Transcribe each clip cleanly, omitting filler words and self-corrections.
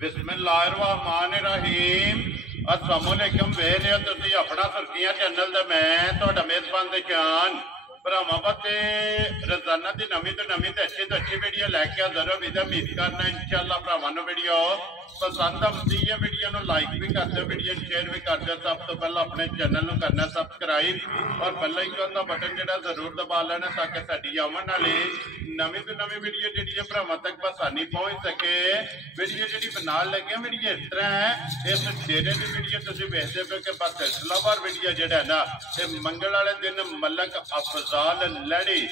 बिस्मिल्लाहिर्रहमानिर्रहीम अस्सलामुअलैकुम वेख रहे हो तुसीं अपना सुर्खियां चैनल ते मैं तुहाडा मेज़बान ते जान भरावां वास्ते रोजाना की नवीं तो अच्छी वीडियो लैके हाज़र हो। उम्मीद करना इंशाअल्लाह भरावां नूं वीडियो पसंद आती है। वीडियो नूं लाइक भी कर दो, वीडियो शेयर भी कर दो। सब तो पहले अपने चैनल नूं करना सबसक्राइब और बेल आइकन का बटन जिहड़ा जरूर दबा लेना ताकि साडी आवन वाली नवीं तो नवीं वीडियो जिहड़ी है भरावां तक आसानी पहुंच सके। वीडियो जिहड़ी बनाउण लगे वीडियो इस तरह है, इस डेरे की वीडियो तुसीं वेखदे पे कि बस सिलसिलावार वीडियो जिहड़ा है ना ये मंगल वाले दिन मलक अफजाल लड़ी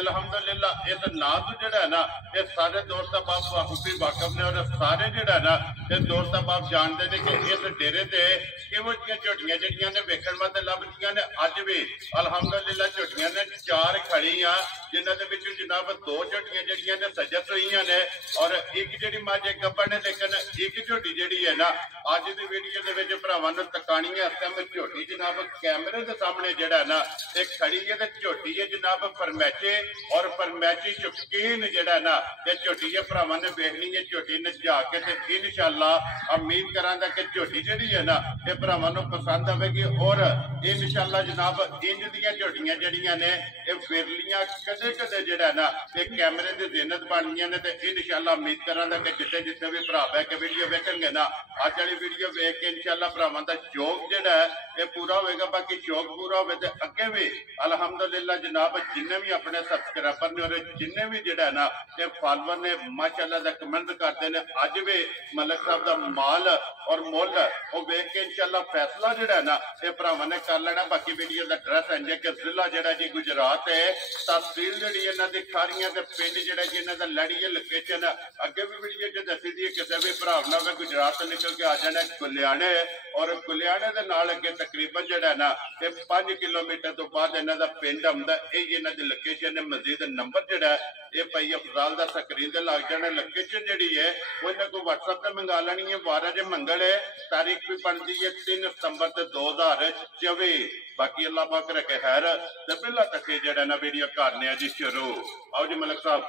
अल्हम्दुलिल्लाह इस नाम तो जिहड़ा है ना ये सारे दोस्त बाप खूबी वाकफ ने और सारे जिहड़ा है ना ये दोस्त बाप जानते हैं कि इस डेरे से किहो जिहियां झोटियां जिहड़ियां ने वेखण वास्ते लभदियां ने। अज भी अल्हम्दुलिल्लाह झोटियां ने 4 खड़ियां जिन्हां दे विच जनाब 2 झोटियां जिहड़ियां ने सजत होईयां ने और एक जिहड़ी मझ गब्बड़ ने। लेकिन एक झोटी जिहड़ी है ना अज दी वीडियो दे विच भरावां नूं तकाणी है। इस टाइम झोटी जनाब कैमरे दे सामने जिहड़ा है ना एक खड़ी है ते झोटी है जनाब फरमैचे और फरमैची शौकीन जिहड़ा ना ये झोटी है भरावां ने वेखनी है। झोटी ने जाके ते इंशाअल्लाह उम्मीद करांगा कि झोटी जिहड़ी है ना ये भरावां नूं पसंद आवेगी और इंशाअल्लाह जनाब इंज दीयां झोटियां जिहड़ियां ने ये विरलियां कदे कदे जिहड़ा ना ये कैमरे दी ज़ीनत बनदियां ने। ते इंशाअल्लाह उम्मीद करांगा कि जिथे जिथे भी भरा बह के वीडियो वेखणगे ना अज वाली वीडियो वेख के इंशाअल्लाह भरावां दा शौक जिहड़ा है ये पूरा होएगा। बाकी शौक पूरा होवे ते अगे भी अल्हम्दुलिल्लाह जनाब जिन्ने भी अपने सबसक्राइबर ने और जिन्ने भी जिहड़ा ना ये फॉलोअर ने माशाअल्लाह दा कमेंट करते हैं। अज भी मलक साहब दा माल और मुल वो वेख के इंशाअल्लाह फैसला जिहड़ा ना ये भरावां ने कर लेना। बाकी वीडियो दा एड्रैस है कि जिला जिहड़ा जी गुजरात है, तहसील जिहड़ी इन्हां दी खारियां ते पिंड जिहड़ा जी इन्हां दा लड़ी है लोकेशन अगे भी वीडियो च दसी दी है। किसी भी भरा ने गुजरात तो निकल के आ जाना गुलियाने और गुलियाने दे नाल अगे तकरीबन जिहड़ा ना ये 5 किलोमीटर तो बाद इन्हां दा पिंड आउंदा। यही इन्हां दी लोकेशन है। मजीद नंबर जिहड़ा ये भाई अफजाल दा स्क्रीन ते लग जाना। लोकेशन जिहड़ी है वो इन्हां को व्हाट्सएप ते मंगा लेनी है। 12 जे मंगल है, तारीख भी बनती है 3 सितंबर 2024। बाकी अल्लाह पाक रखे खैर ते पहला तक जिहड़ा ना वीडियो करने जी शुरू। आओ जी मलक साहब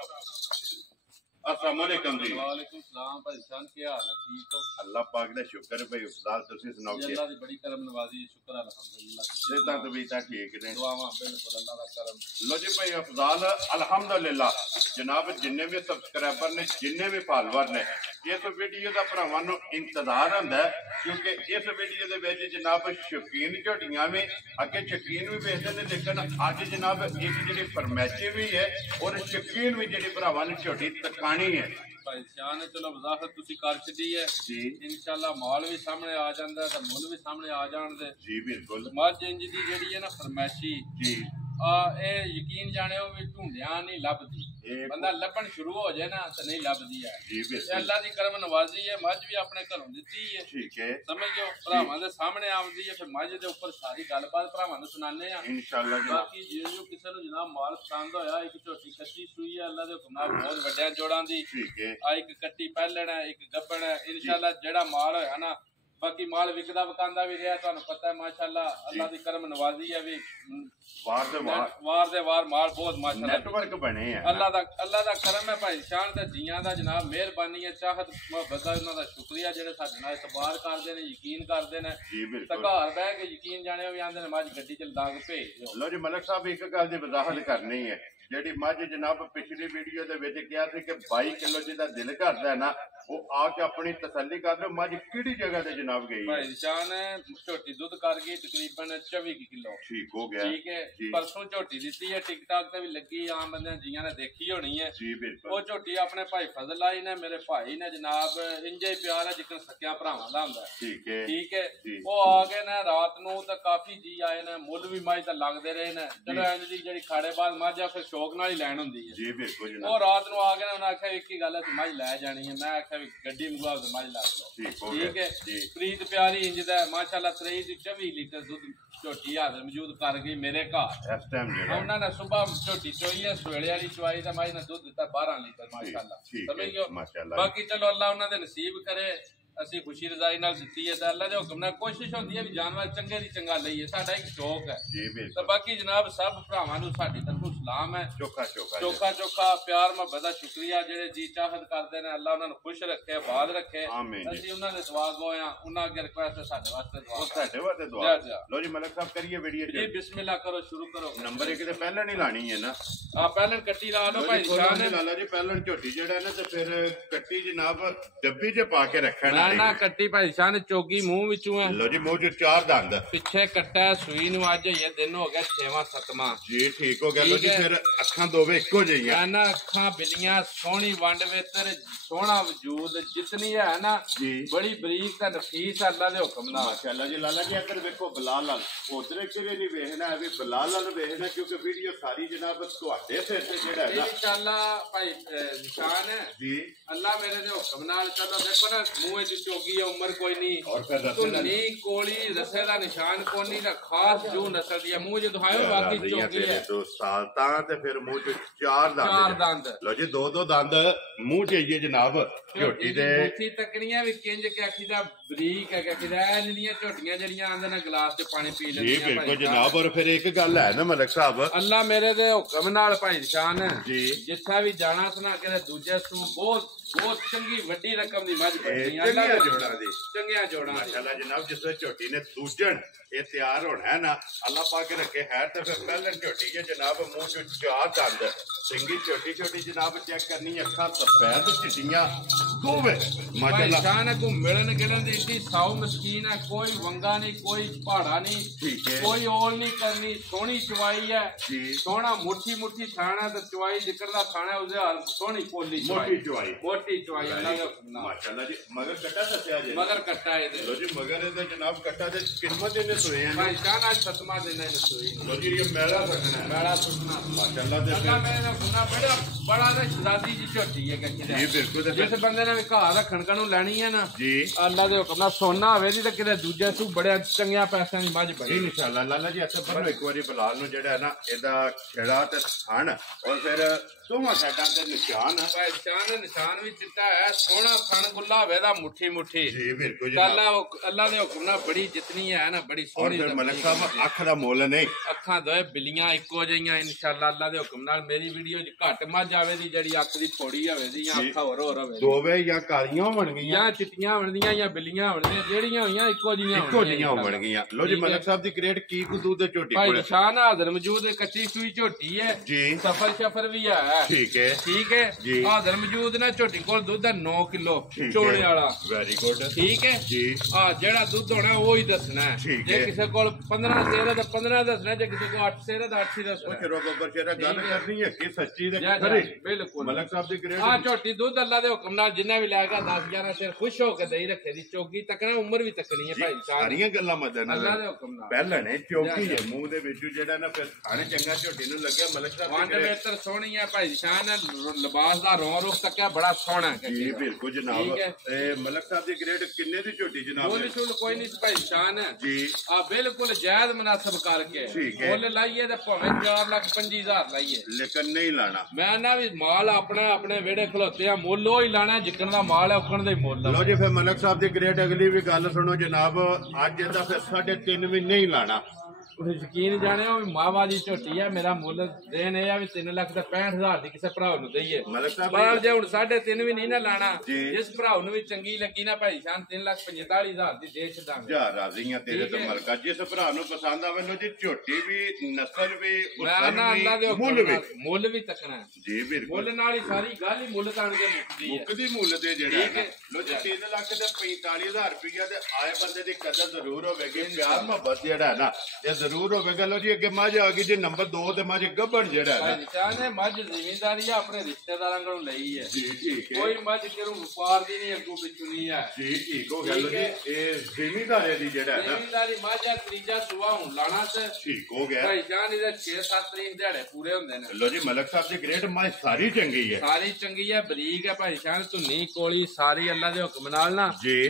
अस्सलाम वालेकुम जी। वालेकुम सलाम भाई जान, क्या हाल है? ठीक हो? अल्लाह पाक दा शुक्र है भाई अफजाल तुसी सुनाओ जी। अल्लाह दी बड़ी करम नवाजी है, शुक्र अल्हम्दुलिल्लाह। सेहतां तबीयतां ठीक ने? दुआवां बिल्कुल अल्लाह दा करम। लो जी भाई अफजाल अल्हम्दुलिल्लाह जनाब जिन्ने भी सबसक्राइबर ने जिन्ने भी फॉलोअर ने इस वीडियो का भरावां नूं इंतजार हुंदा है क्योंकि इस वीडियो दे विच जनाब शौकीन झोटियां भी अगे शौकीन भी वेखदे ने। लेकिन अज जनाब एक जिहड़ी फरमैची भी है और शौकीन भी जिहड़ी भरावां नूं झोटी तकानी है। भाई जान चलो वजाहत तुसी कर छड्डी है जी। इंशाअल्लाह माल भी सामने आ जांदा है ते मुल भी सामने आ जाण दे जी। बिल्कुल मझ इंज दी जिहड़ी है ना फरमैशी जी यकीन जाने भी ढूंढिया नहीं लभदी। बंदा लभन शुरू हो जाए ना तो नहीं लभदी है जी। अल्लाह दी करम नवाजी है। मझ भी अपने घरों दी है, ठीक है समझो भरावां दे सामने आउंदी है। फिर मझ दे ऊपर सारी गलबात भरावां नूं सुनाने आ इंशाअल्लाह। बाकी जिहड़े किसी नूं जनाब माल पसंद होया एक झोटी कच्ची सूई है अल्लाह दे हुक्म नाल बहुत वड्डियां जोड़ां दी, ठीक है एक कट्टी पैलण है एक गब्बड़ है इंशाअल्लाह जेड़ा माल होया ना। बाकी माल विकदा वकांदा भी रहा तुहानू पता है माशाअल्लाह अल्लाह दी करम नवाजी है भी वार दे वार माल बहुत माशाअल्लाह नेटवर्क बने हैं। अल्लाह दा करम है भाई शान ते जियां दा जनाब मेहरबानी है चाहत मोहब्बत दा उन्हां दा शुक्रिया जेड़े साडे नाल इतबार करदे ने यकीन करदे ने ते घर बह के यकीन जाने भी आंदे ने मज गड्डी च लाग भेज दिओ। लो जी मलक साहब एक गल दी वजाहत करनी है जेड़ी मझ जनाब पिछली वीडियो दे विच कहा सी कि 22 किलो जिहदा दिल करदा है ना वो आके अपनी तसल्ली कर लो। मझ किहड़ी जगह ते जनाब गई भाई जान झोटी दुध कर गई तकरीबन 24 किलो, ठीक हो गया, ठीक है। परसों झोटी दी है टिकटॉक ते भी लगी आम बंदे जियां ने देखी होनी है जी। बिल्कुल वो झोटी अपने भाई फजल आई ने मेरे भाई ने जनाब इंजे प्यार है जिक्र सकिया भरावां दा हुंदा, ठीक है वो आ गए ने रात नूं ते काफी जी आए ने मुल भी मझ ते लगदे रहे ने। चलो इंज दी जेहड़ी खाड़ेबाज मझ आ फिर शौक नाल ही लैन हुंदी है जी। बिल्कुल वो रात नूं आ गए ने उन्हें आख्या एक ही गल है मझ लै जानी है। मैं आख्या गड्डी मंगवाओ तो मझ ला लो, ठीक है। प्रीत प्यारी इंज दा माशाअल्लाह 23-24 लीटर दुध झोटी हाजर मौजूद कर गई मेरे घर इस टाइम। उन्होंने सुबह झोटी चोई है सवेले वाली चवाई तो मझ ने दुध दिता 12 लीटर माशाअल्लाह, समझ गए। बाकी चलो अल्लाह उन्होंने नसीब करे असी खुशी रजाई नाल दित्ती है तो अल्लाह दे हुक्म नाल कोशिश होंदी है भी जानवर चंगे दी चंगा लईए साडा एक शौक है। तो बाकी जनाब सब भरावां नूं साडी तरफों ਸਲਾਮ ਹੈ ਚੋਖਾ ਚੋਖਾ ਪਿਆਰ ਮੁਹੱਬਤ ਦਾ ਸ਼ੁਕਰੀਆ ਜਿਹੜੇ ਜੀ ਚਾਹਤ ਕਰਦੇ ਨੇ ਅੱਲਾ ਉਹਨਾਂ ਨੂੰ ਖੁਸ਼ ਰੱਖੇ ਆਬਾਦ ਰੱਖੇ ਅਸੀਂ ਉਹਨਾਂ ਦੇ ਦੁਆ ਗੋਇਆ ਉਹਨਾਂ ਅੱਗੇ ਰਿਕਵੈਸਟ ਹੈ ਸਾਡੇ ਵਾਸਤੇ ਦੁਆ ਲੋ ਜੀ ਮਲਕ ਸਾਹਿਬ ਕਰੀਏ ਵੀਡੀਓ ਜੀ ਬਿਸਮਿਲ੍ਲਾ ਕਰੋ ਸ਼ੁਰੂ ਕਰੋ ਨੰਬਰ 1 ਤੇ ਪਹਿਲਾਂ ਨਹੀਂ ਲਾਣੀ ਹੈ ਨਾ ਪਹਿਲਾਂ ਕੱਟੀ ਲਾ ਲਓ ਭਾਈ ਸ਼ਾਨ ਨੇ ਲਾਲਾ ਜੀ ਪਹਿਲਾਂ ਝੋਟੀ ਜਿਹੜਾ ਨਾ ਤੇ ਫਿਰ ਕੱਟੀ ਜਨਾਬ ਡੱਬੀ 'ਚ ਪਾ ਕੇ ਰੱਖਣਾ ਨਾ ਕੱਟੀ ਭਾਈ ਸ਼ਾਨ ਚੋਗੀ ਮੂੰਹ ਵਿੱਚੋਂ ਹੈ ਲੋ ਜੀ ਮੂੰਹ 'ਚ 4 ਦੰਦ ਪਿੱਛੇ ਕੱਟਾ ਸੂਈ ਨੂੰ ਅੱਜ ਇਹ ਦਿਨ ਹੋ ਗਿਆ 6ਵਾਂ 7ਵਾਂ ਜੀ ਠੀਕ ਹੋ ਗਿਆ ਲੋ ਜੀ ਫਿਰ ਅੱਖਾਂ ਦੋਵੇਂ ਇੱਕੋ ਜਿਹੀਆਂ ਨਾ ਅੱਖਾਂ ਬਿੱਲੀਆਂ ਸੋਹਣੀ ਵੰਡ ਵੇਤਰ ਸੋਹਣਾ ਵਜੂਦ ਜਿਤਨੀ ਹੈ ਨਾ ਬੜੀ ਬਰੀਕ ਤੇ ਨਫੀਸ ਅੱਲਾ ਦੇ ਹੁਕਮ ਨਾਲ ਮਾਸ਼ਾਅੱਲਾ ਜੀ ਲਾਲਾ ਜੀ ਇੱਧਰ ਵੇਖੋ ਬਲਾਲ ਉਧਰ ਕਿਹੜੇ ਨਹੀਂ ਵੇਖਣਾ ਹੈ ਵੀ ਬਲਾਲ ਨੂੰ ਵੇਖਣਾ ਕਿਉਂਕਿ ਵੀਡੀਓ ਸਾਰੀ ਜਨਾਬ ਤੁਹਾਡੇ ਸਿਰ ਤੇ ਜਿਹੜਾ ਹੈ ਇਨਸ਼ਾਅੱਲਾ ਭਾਈ ਨਿਸ਼ਾਨ ਹੈ ਜੀ ਅੱਲਾ ਮੇਰੇ ਦੇ ਹੁਕਮ ਨਾਲ ਚਲੋ ਦੇਖੋ ਨਾ ਮੂੰਹ ਚ ਚੋਗੀ ਹੈ ਉਮਰ ਕੋਈ ਨਹੀਂ ਔਰ ਫਿਰ ਰਸੇ ਦਾ ਨਹੀਂ ਕੋਲੀ ਰਸੇ ਦਾ ਨਿਸ਼ਾਨ ਕੋਈ ਨਹੀਂ ਨਾ ਖਾਸ ਜੋ ਨਸਲ ਦੀ ਮੂੰਹ ਚ ਦਿਖਾਇਓ ਬਾਕੀ ਚੋਗੀ ਹੈ 2 ਸਾਲ ਤਾਂ ਤੇ ਫਿਰ ਮੂੰਹ ਚ 4 ਦੰਦ ਲੋ ਜੀ 2 ਦੰਦ ਮੂੰਹ ਚ ਆਈਏ ਜਨਾਬ ਝੋਟੀ ਦੇ ਮੁੱਠੀ ਤੱਕਣੀਆਂ ਵੀ ਕਿੰਜ ਕਿ ਆਖੀ ਦਾ ਬਰੀਕ ਹੈ ਕਿ ਕਿਦਾ ਜਿਹੜੀਆਂ ਝੋਟੀਆਂ ਜਿਹੜੀਆਂ ਆਂਦੇ ਨੇ ਗਲਾਸ ਚ ਪਾਣੀ ਪੀ ਲੈਂਦੀਆਂ ਜੀ ਬਿਲਕੁਲ ਜਨਾਬ ਔਰ ਫਿਰ ਇੱਕ ਗੱਲ ਹੈ ਨਾ ਮਲਕ ਸਾਹਿਬ ਅੱਲਾ ਮੇਰੇ ਦੇ ਹੁਕਮ ਨਾਲ ਭਾਈ ਨਿਸ਼ਾਨ ਜੀ ਜਿੱਥਾ ਵੀ ਜਾਣਾ ਸੁਣਾ ਕੇ ਦੂਜੇ ਸੂ ਬਹੁਤ ਚੰਗੀ ਵੱਡੀ ਰਕਮ ਦੀ ਮੱਝ ਬਣਨੀ ਚੰਗੀਆਂ ਜੋੜਾਂ ਮਾਸ਼ਾਅੱਲਾ ਜਨਾਬ ਜਿਸ ਵੇਲੇ ਝੋਟੀ ਨੇ ਦੂਜਣ ਇਹ ਤਿਆਰ ਹੋਣਾ ਹੈ ਨਾ ਅੱਲਾ ਪਾ ਕੇ ਰੱਖੇ ਹੈ ਤੇ ਫਿਰ ਪਹਿਲਾਂ ਝੋਟੀ ਹੈ ਜਨਾਬ ਮੂੰਹ ਚ 4 ਦੰਦ ਸਿੰਗੀ ਛੋਟੀ ਜਨਾਬ ਚੈੱਕ ਕਰਨੀ ਅੱਖਾਂ ਸਫੈਦ ਚਿੱਟੀਆਂ ਦੋਵੇਂ ਮਾਸ਼ਾਅੱਲਾ ਸ਼ਾਨ ਕੋ ਮਿਲਣ ਗਿਲਣ ਦੀ ਇੱਡੀ ਸਾਊ ਮਸਕੀਨ ਹੈ ਕੋਈ ਵੰਗਾ ਨਹੀਂ ਕੋਈ ਪਹਾੜਾ ਨਹੀਂ ਠੀਕ ਹੈ ਕੋਈ ਓਲ ਨਹੀਂ ਕਰਨੀ ਸੋਹਣੀ ਚਵਾਈ ਹੈ ਸੋਹਣਾ ਮੁੱਠੀ ਥਾਣਾ ਤੇ ਚਵਾਈ ਜ਼ਿਕਰ ਦਾ ਥਾਣਾ ਉਹਦੇ ਹਾਲ ਸੋਹਣੀ ਪੋਲੀ ਮੋਟੀ ਚਵਾਈ ਅੱਲਾ ਦਾ ਮਾਸ਼ਾਅੱਲਾ ਜੀ ਮਗਰ ਕੱਟਾ ਦੱਸਿਆ ਜੀ ਮਗਰ ਕੱਟਾ ਇਹਦੇ ਲੋ ਜੀ ਮਗਰ ਇਹਦੇ ਜਨਾਬ ਕੱਟਾ ਦੇ ਕਿਸਮਤ ਇਹਨੇ ਸੋਏ ਹਨ ਭਾਈ ਸ਼ਾਨ ਅੱਜ 7ਵਾਂ ਦਿਨ ਹੈ ਸੋਈ ਲੋ ਜੀ ਇਹ ਮੈਲਾ ਸੁਣਨਾ ਮਾਸ਼ਾਅੱਲਾ ਦੇ ਅੱਲਾ ਮੇਰਾ ਗੁਨਾ ਬੜਾ ਦਾ ਸ਼ਜ਼ਾਦੀ ਜੀ ਝੋਟੀ ਹੈ ਕਿ ਜੀ ਬਿਲਕੁਲ ਜਿਸ ਬੰਦੇ ਨੇ ਘਰ ਰੱਖਣ ਨੂੰ ਲੈਣੀ ਹੈ ਨਾ ਜੀ ਅੱਲਾ ਦੇ ਹੁਕਮ ਨਾਲ ਸੋਨਾ ਹੋਵੇ ਦੀ ਤਾਂ ਕਿਤੇ ਦੂਜੇ ਸੂ ਬੜਿਆ ਚੰਗਿਆ ਪੈਸਿਆਂ ਦੀ ਮੱਝ ਬਣੀ ਇਨਸ਼ਾਅੱਲਾ ਲਾਲਾ ਜੀ ਇੱਥੇ ਬੰਨੋ ਇੱਕ ਵਾਰੀ ਬਲਾਲ ਨੂੰ ਜਿਹੜਾ ਹੈ ਨਾ ਇਹਦਾ ਛੇੜਾ ਤੇ ਥਣ ਔਰ ਫਿਰ ਦੋਵਾਂ ਸਾਈਡਾਂ ਤੇ ਨਿਸ਼ਾਨ ਹੈ ਨਿਸ਼ਾਨ ਵੀ ਚਿੱਟਾ ਹੈ ਸੋਹਣਾ ਥਣ ਗੁੱਲਾ ਹੋਵੇ ਦਾ ਮੁੱਠੀ ਜੀ ਬਿਲਕੁਲ ਜੀ ਅੱਲਾ ਦੇ ਹੁਕਮ ਨਾਲ ਬੜੀ ਜਿਤਨੀ ਹੈ ਨਾ ਬੜੀ ਸੋਹਣੀ ਔਰ ਮਲਕ ਸਾਹਿਬ ਅੱਖ ਦਾ ਮੁੱਲ ਨਹੀਂ ਅੱਖਾਂ ਦੋਏ ਬਿੱਲੀਆਂ ਇੱਕੋ ਜਿਹੀਆਂ ਇਨਸ਼ਾਅੱਲਾ ਅੱਲਾ ਦੇ ਹੁਕਮ ਨਾਲ ਮੇਰੀ ਵੀਡੀਓ 'ਚ ਘੱਟ ਮੱਝ ਆਵੇ ਦੀ ਜਿਹੜੀ ਅੱਖ ਦੀ ਥੋੜੀ ਹੋਵੇ ਦੀ ਜਾਂ ਅੱਖਾਂ ਹੋਰ ਹੋਵੇ ਦੋਵੇਂ ਜਾਂ ਕਾਲੀਆਂ ਹੋਣਗੀਆਂ ਜਾਂ ਚਿੱਟੀਆਂ ਹੋਣਗੀਆਂ ਜਾਂ ਬਿੱਲੀਆਂ ਹੋਣਗੀਆਂ ਜਿਹੜੀਆਂ ਹੋਈਆਂ ਇੱਕੋ ਜਿਹੀਆਂ ਹੋਣਗੀਆਂ ਲੋ ਜੀ ਮਲਕ ਸਾਹਿਬ ਦੀ ਕ੍ਰੇਟ ਕੀ ਕੁਦੂ ਦੇ ਝੋਟੀ ਭਾਈ ਨਿਸ਼ਾਨ ਹਾਜ਼ਰ ਮੌਜੂਦ ਕੱਚੀ ਸੂਈ ਝੋਟੀ ਹੈ ਜੀ ਸਫਰ ਵੀ ਹੈ ਠੀਕ ਹੈ ਜੀ ਹਾਜ਼ਰ ਮੌਜੂਦ ਨਾ ਝੋਟੀ ਕੋਲ ਦੁੱਧ ਹੈ 9 ਕਿਲੋ ਚੋਣੇ ਵਾਲਾ ਵੈਰੀ ਗੁੱਡ ਠੀਕ ਹੈ ਜੀ ਜਿਹੜਾ ਦੁੱਧ ਹੋਣਾ ਉਹ ਹੀ ਦੱਸਣਾ ਜੇ ਕਿਸੇ ਕੋਲ 15 ਸੇਰ ਦਾ 15 ਦੱਸਣਾ ਜੇ ਕਿਸੇ ਕੋਲ 8 ਸੇਰ ਦਾ 8 ਹੀ ਦੱਸਣਾ ਚਲੋ ਬੱਬਰ ਸ਼ੇਰਾ ਗੱਲ ਕਰਨੀ ਹੈ ਕਿ ਸੱਚੀ ਦੇ ਖਰੇ ਬਿਲਕੁਲ ਮਲਕ ਸਾਹਿਬ ਦੀ ਕ੍ਰੇਟ ਝੋਟੀ ਦੁੱਧ ਅੱਲਾ ਦੇ ਹੁਕਮ ਨਾਲ ਜਿੰਨਾ ਵੀ ਲਾਏਗਾ 10 11 ਸੇਰ ਖੁਸ਼ ਹੋ ਕੇ ਦੇਈ ਰੱਖੇ ਦੀ ਚੌਕੀ ਤੱਕਣਾ ਉਮਰ ਵੀ ਤੱਕਣੀ ਹੈ ਭਾਈ ਸਾਰੀਆਂ ਗੱਲਾਂ ਮਦਨ ਅੱਲਾ ਦੇ ਹੁਕਮ ਨਾਲ ਪਹਿਲਾਂ ਨੇ ਚੌਕੀ ਹੈ ਮੂੰਹ ਦੇ ਵਿੱਚ ਜਿਹੜਾ ਨਾ ਫਿਰ ਖਾਣੇ ਚੰਗਾ ਝੋਟੀ ਨੂੰ ਲੱਗਿਆ ਮਲਕ ਸਾਹਿਬ ਵੰਡ ਬਿਹਤਰ ਸੋਹਣੀ ਹੈ ਭਾਈ ਸ਼ਾਨ ਲਿਬਾਸ ਦਾ ਰੁਖ ਤੱਕਿਆ ਬੜਾ ਸੋਹਣਾ ਹੈ ਜੀ ਬਿਲਕੁਲ ਜਨਾਬ ਇਹ ਮਲਕ ਸਾਹਿਬ ਦੀ ਗ੍ਰੇਡ ਕਿੰਨੇ ਦੀ ਝੋਟੀ ਜਨਾਬ ਬੋਲ ਕੋਈ ਨਹੀਂ ਭਾਈ ਸ਼ਾਨ ਜੀ ਬਿਲਕੁਲ ਜਾਇਜ਼ ਮੁਨਾਸਬ ਕਰਕੇ ਮੁੱਲ ਲਾਈਏ ਤੇ ਭਾਵੇਂ 4,25,000 ਲਾਈਏ ਲੇਕਿਨ ਨਹੀਂ ਲਾਣਾ ਮੈਂ ਨਾ ਵੀ ਮਾਲ ਆਪਣੇ ਵਿਹੜੇ ਖਲੋਤੇ ਆ ਮੁੱਲ ਉਹ ਹੀ ਲਾਣਾ ਜਿੱਕਣ ਦਾ ਮਾਲ ਹੈ ਉਕਣ ਦਾ ਹੀ ਮੁੱਲ ਲਓ ਜੀ ਫਿਰ ਮਲਕ ਸਾਹਿਬ ਦੀ ਗ੍ਰੇਡ ਅਗਲੀ ਵੀ ਗੱਲ ਸੁਣੋ ਜਨਾਬ ਅੱਜ ਇਹਦਾ ਫਿਰ 3.5 ਮਹੀਨੇ ਹੀ ਲਾਣਾ ਯਕੀਨ ਜਾਣਿਓ ਮਾਵਾ ਦੀ ਝੋਟੀ ਹੈ ਮੇਰਾ ਮੁੱਲ ਦੇਣ ਇਹ ਆ ਵੀ 3,65,000 ਦੀ ਕਿਸੇ ਭਰਾ ਨੂੰ ਦਈਏ ਪਰ ਜੇ ਹੁਣ 3.5 ਵੀ ਨਹੀਂ ਨਾ ਲਾਣਾ ਜਿਸ ਭਰਾ ਨੂੰ ਵੀ ਚੰਗੀ ਲੱਗੀ ਨਾ ਭਾਈ ਸ਼ਾਨ 3,45,000 ਦੀ ਦੇ ਛਦਾਂਗੇ ਜਾ ਰਾਜ਼ੀਆਂ ਤੇਰੇ ਤੇ ਮਲਕਾ ਜਿਸ ਭਰਾ ਨੂੰ ਪਸੰਦ ਆਵੇ ਲੋ ਜੀ ਝੋਟੀ ਵੀ ਨਸਲ ਵੀ ਮੁੱਲ ਵੀ ਤੱਕਣਾ ਜੀ ਬਿਲਕੁਲ ਮੁੱਲ ਨਾਲ ਹੀ ਸਾਰੀ ਗੱਲ ਹੀ ਮੁੱਲ ਤਾਣ ਕੇ ਮੁੱਕਦੀ ਮੁੱਲ ਤੇ ਜਿਹੜਾ ਲੋ ਜੀ 3 ਲੱਖ ਤੇ 45,000 ਰੁਪਇਆ ਤੇ ਆਏ ਬੰਦੇ ਦੀ ਕਦਰ ਜ਼ਰੂਰ ਹੋਵੇਗੀ ਪਿਆਰ ਮੁਹੱਬਤ ਜਿਹੜਾ ਹੈ ਨਾ ਜ਼ਰੂਰ ਹੋਵੇਗਾ ਲੋ ਜੀ ਅੱਗੇ ਮੱਝ ਆ ਗਈ ਜੀ ਨੰਬਰ 2 ਤੇ ਮੱਝ ਗੱਭਣ ਜਿਹੜਾ ਹੈ ਚਾਹਨੇ ਮੱਝ ਜ਼ਿਮੀਂਦਾਰੀ ਆ ਆਪਣੇ ਰਿਸ਼ਤੇਦਾਰਾਂ ਕੋਲੋਂ ਲਈ ਹੈ ਜੀ ਠੀਕ ਹੈ ਕੋਈ ਮੱਝ ਕਿਹਨੂੰ ਵਪਾਰ ਦੀ ਨਹੀਂ ਅੱਗੋਂ ਪਿੱਛੋਂ ਨਹੀਂ ਹੈ ਜੀ ਠੀਕ ਹੋ ਗਿਆ ਲੋ ਜੀ ਇਹ ਜ਼ਿਮੀਂਦਾਰੀ ਦੀ ਜਿਹੜਾ ਹੈ ਜ਼ਿਮੀਂਦਾਰੀ ਮੱਝ ਆ ਤੀਜਾ ਸੁਆ ਹੁਣ ਲਾਣਾ ਤੇ ਠੀਕ ਹੋ ਗਿਆ ਭਾਈ ਜਾਨ ਇਹਦੇ 6-7 ਤਰੀਕ ਦਿਹਾੜੇ ਪੂਰੇ ਹੁੰਦੇ ਨੇ ਲੋ ਜੀ ਮਲਕ ਸਾਹਿਬ ਦੀ ਗ੍ਰੇਡ ਮੱਝ ਸਾਰੀ ਚੰਗੀ ਹੈ ਬਰੀਕ ਹੈ ਭਾਈ ਜਾਨ ਧੁੰਨੀ ਕੋਲੀ ਸਾਰੀ ਅੱਲਾ ਦੇ ਹੁਕਮ ਨਾਲ ਨਾ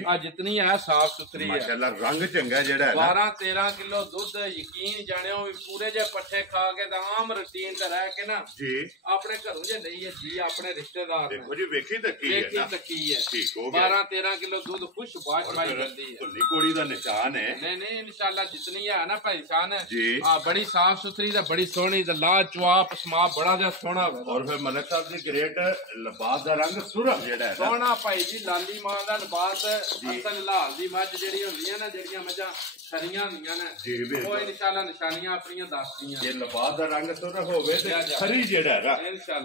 ਆ ਜਿਤਨੀ ਹੈ ਸਾਫ ਸੁਥਰੀ ਹੈ ਮਾਸ਼ਾਅੱਲਾ ਰੰਗ ਚੰਗਾ ਜਿਹੜਾ ਹੈ 12-13 ਕਿਲੋ ਦੁੱਧ ਯਕੀਨ ਜਾਣਿਓ ਵੀ ਪੂਰੇ ਜੇ ਪੱਠੇ ਖਾ ਕੇ ਤਾਂ ਆਮ ਰੂਟੀਨ ਤੇ ਰਹਿ ਕੇ ਨਾ ਜੀ ਆਪਣੇ ਘਰੋਂ ਜੇ ਲਈਏ ਜੀ ਆਪਣੇ ਰਿਸ਼ਤੇਦਾਰ ਨੇ ਦੇਖੋ ਜੀ ਵੇਖੀ ਤੱਕੀ ਹੈ ਨਾ ਤੱਕੀ ਹੈ ਠੀਕ ਹੋ ਗਿਆ 12-13 ਕਿਲੋ ਦੁੱਧ ਖੁਸ਼ ਬਾਸ਼ ਮਾਈ ਜਾਂਦੀ ਹੈ ਧੁੰਨੀ ਕੋੜੀ ਦਾ ਨਿਸ਼ਾਨ ਹੈ ਨਹੀਂ ਇਨਸ਼ਾਅੱਲਾ ਜਿਤਨੀ ਹੈ ਨਾ ਭਾਈ ਸ਼ਾਨ ਜੀ ਬੜੀ ਸਾਫ ਸੁਥਰੀ ਤੇ ਬੜੀ ਸੋਹਣੀ ਤੇ ਲਾਜਵਾਬ ਸਮਾ ਬੜਾ ਜਿਹਾ ਸੋਹਣਾ ਹੋਵੇ ਔਰ ਫਿਰ ਮਲਕ ਸਾਹਿਬ ਦੀ ਗ੍ਰੇਟ ਲਿਬਾਸ ਦਾ ਰੰਗ ਸੁਰਖ ਜਿਹੜਾ ਹੈ ਸੋਹਣਾ ਭਾਈ ਜੀ ਲਾਲੀ ਮਾਂ ਦਾ ਲਿਬਾਸ ਅਸਲ ਲਾਲ ਦੀ ਮੱਝ ਜਿਹੜੀ ਹੁੰਦੀਆਂ ਨਾ ਜਿਹੜੀਆਂ ਮੱਝਾਂ ਖਰੀਆਂ ਹੁੰਦੀਆਂ ਨੇ ਉਹ ਇਨਸ਼ਾਅੱਲਾ ਨਿਸ਼ਾਨੀਆਂ ਆਪਣੀਆਂ ਦੱਸਦੀਆਂ ਜੇ ਲਿਬਾਸ ਦਾ ਰੰਗ ਸੁਰਖ ਹੋਵੇ ਤੇ ਖਰੀ ਜਿਹੜਾ ਨਾ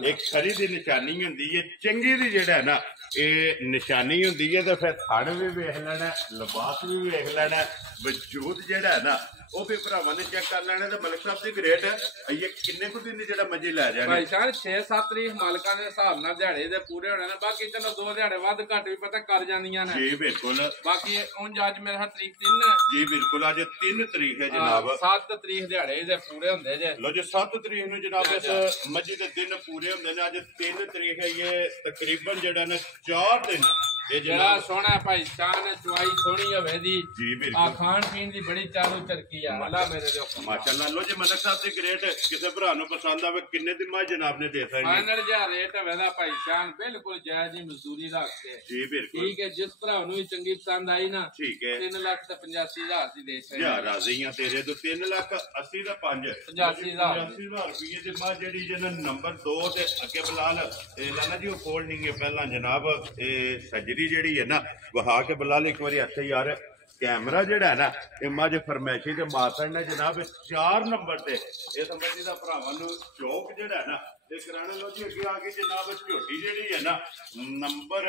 ਇੱਕ ਖਰੀ ਦੀ ਨਿਸ਼ਾਨੀ ਹੁੰਦੀ ਹੈ ਚੰਗੀ ਦੀ ਜਿਹੜਾ ਹੈ ਨਾ ਇਹ ਨਿਸ਼ਾਨੀ ਹੁੰਦੀ ਹੈ ਤੇ ਫਿਰ ਥਣ ਵੀ ਵੇਖ ਲੈਣਾ ਲਿਬਾਸ ਵੀ ਵੇਖ ਲੈਣਾ ਵਜੂਦ ਜਿਹੜਾ ਹੈ ਨਾ ਉਹ ਵੀ ਭਰਾਵਾਂ ਨੇ ਚੈੱਕ ਕਰ ਲੈਣਾ ਤੇ ਮਲਕ ਸਾਹਿਬ ਦੀ ਗ੍ਰੇਟ ਇਹ ਕਿੰਨੇ ਕੁ ਦਿਨ ਜਿਹੜਾ ਮੱਝੀ ਲੈ ਜਾਣੇ ਭਾਈ ਸਾਹਿਬ 6-7 ਤਰੀਕ ਮਾਲਕਾਂ ਦੇ ਹਿਸਾਬ ਨਾਲ ਦਿਹਾੜੇ ਦੇ ਪੂਰੇ ਹੋਣੇ ਨੇ ਬਾਕੀ ਚਲੋ 2 ਦਿਹਾੜੇ ਵੱਧ ਘੱਟ ਵੀ ਪਤਾ ਕਰ ਜਾਂਦੀਆਂ ਨੇ ਜੀ ਬਿਲਕੁਲ ਬਾਕੀ ਉਂਝ ਅੱਜ ਮੇਰਾ ਤਰੀਕ 3 ਹੈ ਜੀ ਬਿਲਕੁਲ ਅੱਜ 3 ਤਰੀਕ ਹੈ ਜਨਾਬ 7 ਤਰੀਕ ਦਿਹਾੜੇ ਦੇ ਪੂਰੇ ਹੁੰਦੇ ਜੇ ਲੋ ਜੀ 7 ਤਰੀਕ ਨੂੰ ਜਨਾਬ ਇਸ ਮੱਝੀ ਦੇ ਦਿਨ ਪੂਰੇ ਹੁੰਦੇ ਨੇ ਅੱਜ 3 ਤਰੀਕ ਹੈ ਇਹ ਤਕਰੀਬਨ ਜਿਹੜਾ ਨਾ 4 ਦਿਨ ਇਹ ਜਿਹੜਾ ਸੋਹਣਾ ਭਾਈ ਸ਼ਾਨ ਚੁਆਈ ਸੋਹਣੀ ਹੋਵੇ ਦੀ ਜੀ ਆ ਬਿਲਕੁਲ ਖਾਣ ਪੀਣ ਦੀ ਬੜੀ ਚਾਲੂ ਚਰਕੀ ਆ ਅੱਲਾ ਮੇਰੇ ਦੇ ਹੁਕਮ ਮਾਸ਼ਾਅੱਲਾ ਲੋ ਜੀ ਮਲਕ ਸਾਹਿਬ ਦੀ ਗ੍ਰੇਟ ਕਿਸੇ ਭਰਾ ਨੂੰ ਪਸੰਦ ਆਵੇ ਕਿੰਨੇ ਦੀ ਮੱਝ ਜਨਾਬ ਨੇ ਦੇ ਸਕਦੀ ਫਾਈਨਲ ਜਿਹਾ ਰੇਟ ਹੋਵੇਗਾ ਭਾਈ ਸ਼ਾਨ ਬਿਲਕੁਲ ਜਾਇਜ਼ ਹੀ ਮਜ਼ਦੂਰੀ ਰੱਖ ਕੇ ਜੀ ਬਿਲਕੁਲ ਠੀਕ ਹੈ ਜਿਸ ਭਰਾ ਨੂੰ ਵੀ ਚੰਗੀ ਪਸੰਦ ਆਈ ਨਾ ਠੀਕ ਹੈ 3,85,000 ਦੀ ਦੇ ਸਕਦੇ ਯਾਰ ਰਾਜ਼ੀ ਆ ਤੇਰੇ ਤੋਂ 3,80,000 ਦਾ 5 85,000 ਰੁਪਏ ਦੀ ਮੱਝ ਜਿਹੜੀ ਜਿਹਨਾਂ ਨੰਬਰ 2 ਤੇ ਅੱਗੇ ਬਲਾਲ ਇਹ ਲਾਲਾ ਜੀ ਉਹ ਕੋਲ ਨਹੀਂ ਹੈ ਪਹਿਲਾਂ ਜਨਾਬ ਇਹ ਸਜਰੀ ਜਿਹੜੀ ਹੈ ਨਾ ਵਹਾ ਕੇ ਬਲਾਲ ਇੱਕ ਵਾਰੀ ਇੱਥੇ ਯਾਰ ਕੈਮਰਾ ਜਿਹੜਾ ਹੈ ਨਾ ਇਹ ਮੱਝ ਫਰਮੈਸ਼ੀ ਤੇ ਮਾਸੜ ਨੇ ਜਨਾਬ 4 ਨੰਬਰ ਤੇ ਇਹ ਸਮਝੀ ਦਾ ਭਰਾਵਾਂ ਨੂੰ ਚੌਕ ਜਿਹੜਾ ਹੈ ਨਾ ਇਹ ਕਰਾਣਾ ਲੋ ਜੀ ਅੱਗੇ ਆ ਕੇ ਜਨਾਬ ਝੋਟੀ ਜਿਹੜੀ ਹੈ ਨਾ ਨੰਬਰ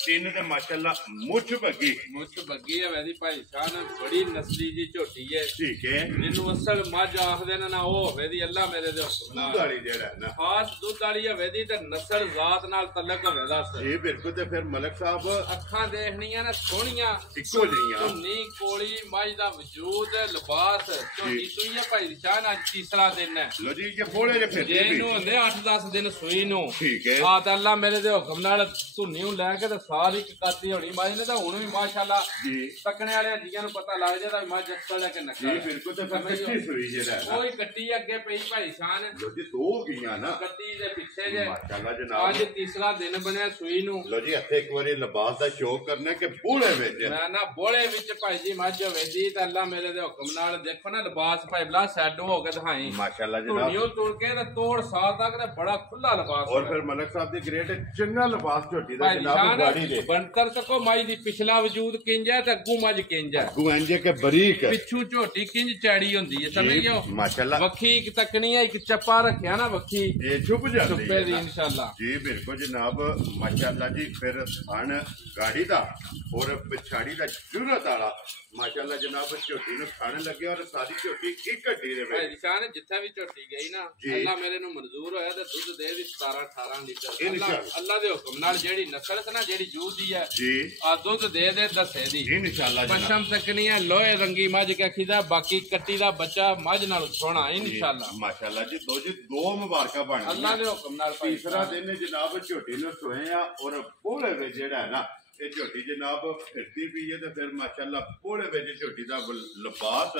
3 ਤੇ ਮਾਸ਼ਾਅੱਲਾ ਮੁੱਛ ਬੱਗੀ ਹੈ ਵੈਦੀ ਭਾਈ ਸ਼ਾਨ ਬੜੀ ਨਸਲੀ ਦੀ ਝੋਟੀ ਹੈ ਠੀਕ ਹੈ ਜਿਹਨੂੰ ਅਸਲ ਮੱਝ ਆਖਦੇ ਨੇ ਨਾ ਉਹ ਹੋਵੇ ਦੀ ਅੱਲਾ ਮੇਰੇ ਦੇ ਹੁਕਮ ਨਾਲ ਦੁੱਧ ਵਾਲੀ ਜਿਹੜਾ ਹੈ ਨਾ ਖਾਸ ਦੁੱਧ ਵਾਲੀ ਹੋਵੇ ਦੀ ਤੇ ਨਸਲ ਜ਼ਾਤ ਨਾਲ ਤਲਕ ਹੋਵੇ ਦੱਸ ਇਹ ਬਿਲਕੁਲ ਤੇ ਫਿਰ ਮਲਕ ਸਾਹਿਬ ਅੱਖਾਂ ਦੇਖਣੀਆਂ ਨੇ ਸੋਹਣੀਆਂ ਇੱਕੋ ਜਿਹੀਆਂ ਧੁੰਨੀ ਕੋਲੀ ਮੱਝ ਦਾ ਵਜੂਦ ਲਿਬਾਸ ਝੋਟੀ ਸੂਈ ਹੈ ਭਾਈ ਸ਼ਾਨ ਅੱਜ ਤੀਸਰਾ ਦਿਨ ਹੈ ਲੋ ਜੀ ਇਹ ਬੋਲੇ ਜੇ ਫਿਰ ਜੇ ਇਹਨੂੰ ਹੁੰਦੇ 8-10 ਦਿਨ ਸੂਈ ਨੂੰ ਠੀਕ ਹੈ ਆ ਤਾਂ ਅੱਲਾ ਮੇਰੇ ਦੇ ਹੁਕਮ ਨਾਲ ਧੁੰਨੀ ਨੂੰ ਲੈ ਕੇ ਤੇ ਸਾਰੀ ਕਾਤੀ ਹੋਣੀ ਮੱਝ ਨੇ ਤਾਂ ਹੁਣ ਵੀ ਮਾਸ਼ਾਅੱਲਾ ਜੀ ਤੱਕਣੇ ਵਾਲਿਆਂ ਜੀਆਂ ਨੂੰ ਪਤਾ ਲੱਗ ਜਾਂਦਾ ਮੱਝ ਅਸਲ ਹੈ ਕਿ ਨਕਲ ਜੀ ਬਿਲਕੁਲ ਤੇ ਫਿਰ ਕੱਚੀ ਸੂਈ ਜਿਹੜਾ ਹੈ ਕੋਈ ਕੱਟੀ ਅੱਗੇ ਪਈ ਭਾਈ ਸ਼ਾਨ ਲੋ ਜੀ 2 ਗਈਆਂ ਨਾ ਕੱਟੀ ਦੇ ਪਿੱਛੇ ਜੇ ਮਾਸ਼ਾਅੱਲਾ ਜਨਾਬ ਅੱਜ ਤੀਸਰਾ ਦਿਨ ਬਣਿਆ ਸੂਈ ਨੂੰ ਲੋ ਜੀ ਇੱਥੇ ਇੱਕ ਵਾਰੀ ਲਿਬਾਸ ਦਾ ਸ਼ੌਕ ਕਰਨਾ ਕਿ ਬੋਲੇ ਵਿੱਚ ਮੈਂ ਨਾ ਬੋਲੇ ਵਿੱਚ ਭਾਈ ਜੀ ਮੱਝ ਵੇਦੀ ਤਾਂ ਅੱਲਾ ਮੇਰੇ ਦੇ ਹੁਕਮ ਨਾਲ ਦੇਖੋ ਨਾ ਲਿਬਾਸ ਭਾਈ ਬਲਾ ਸੈਡੋ ਹੋ ਕੇ ਦਿਖਾਈ ਮਾਸ਼ਾਅੱਲਾ ਜਨਾਬ ਧੁੰਨੀਓ ਤੁਰ ਕੇ ਤੇ ਤੋੜ ਸਾਹ ਤੱਕ ਤੇ ਬੜਾ ਖੁੱਲਾ ਲਿਬਾਸ ਔਰ ਫਿਰ ਮਲਕ ਸਾਹਿਬ ਦੀ ਗ੍ਰੇਟ ਚੰਗਾ ਲਿਬਾਸ ਝੋਟੀ ਦਾ ਜਨਾਬ ਗਾੜੀ ਦੇ ਬਣਤਰ ਤੱਕੋ ਮਾਈ ਦੀ ਪਿਛਲਾ ਵਜੂਦ ਕਿੰਜ ਹੈ ਤੇ ਅੱਗੂ ਮੱਝ ਕਿੰਜ ਹੈ ਗੁਆਂਜੇ ਕੇ ਬਰੀਕ ਪਿੱਛੂ ਝੋਟੀ ਕਿੰਜ ਚੈੜੀ ਹੁੰਦੀ ਹੈ ਸਮਝਿਓ ਮਾਸ਼ਾਅੱਲਾ ਵੱਖੀ ਇੱਕ ਤੱਕਣੀ ਹੈ ਇੱਕ ਚੱਪਾ ਰੱਖਿਆ ਨਾ ਵੱਖੀ ਇਹ ਛੁਪ ਜਾਂਦੀ ਚੁੱਪੇ ਦੀ ਇਨਸ਼ਾਅੱਲਾ ਜੀ ਬਿਲਕੁਲ ਜਨਾਬ ਮਾਸ਼ਾਅੱਲਾ ਜੀ ਫਿਰ ਥਣ ਗਾੜੀ ਦਾ ਔਰ ਪਿਛਾੜੀ ਦਾ ਜੁਰਤ ਵਾਲਾ ਮਾਸ਼ਾਅੱਲਾ ਜਨਾਬ ਝੋਟੀ ਨੂੰ ਖਾਣ ਲੱਗੇ ਔਰ ਸਾਰੀ ਝੋਟੀ ਇੱਕ ਹੱਡੀ ਦੇ ਵਿੱਚ ਨਿਸ਼ਾਨ ਜਿੱਥੇ ਵੀ ਝੋਟੀ ਗਈ ਨਾ ਅੱਲਾ ਮੇਰੇ ਨੂੰ ਮਨਜ਼ੂਰ ਹੋਇਆ ਤੇ ਦੁੱਧ ਦੇ ਵੀ 17-18 ਲੀਟਰ ਅੱਲਾ ਦੇ ਹੁਕਮ ਨਾਲ ਜਿਹੜੀ ਨਸਲ ਹੈ ਨਾ ਜਿਹੜੀ ਜੂਦ ਦੀ ਹੈ ਜੀ ਆ ਦੁੱਧ ਦੇ ਦੱਸੇ ਦੀ ਇਨਸ਼ਾਅੱਲਾ ਪਸ਼ਮ ਤੱਕਣੀ ਹੈ ਲੋਹੇ ਰੰਗੀ ਮੱਝ ਕਖੀਦਾ ਬਾਕੀ ਕੱਟੀ ਦਾ ਬੱਚਾ ਮੱਝ ਨਾਲ ਸੋਹਣਾ ਇਨਸ਼ਾਅੱਲਾ ਮਾਸ਼ਾਅੱਲਾ ਜੀ ਦੋ ਮੁਬਾਰਕਾਂ ਬਣ ਗਈਆਂ ਅੱਲਾ ਦੇ ਹੁਕਮ ਨਾਲ ਤੀਸਰਾ ਦਿਨ ਜਨਾਬ ਝੋਟੀ ਨੂੰ ਸੋਏ ਆ ਔਰ ਬੋਲੇ ਵਿੱਚ ਜਿਹੜਾ ਹੈ ਨਾ ਇਹ ਝੋਟੀ ਜਨਾਬ ਫਿਰਦੀ ਪਈ ਹੈ ਤੇ ਫਿਰ ਮਾਸ਼ਾਅੱਲਾ ਬੋਲੇ ਵਿੱਚ ਝੋਟੀ ਦਾ ਲਿਬਾਸ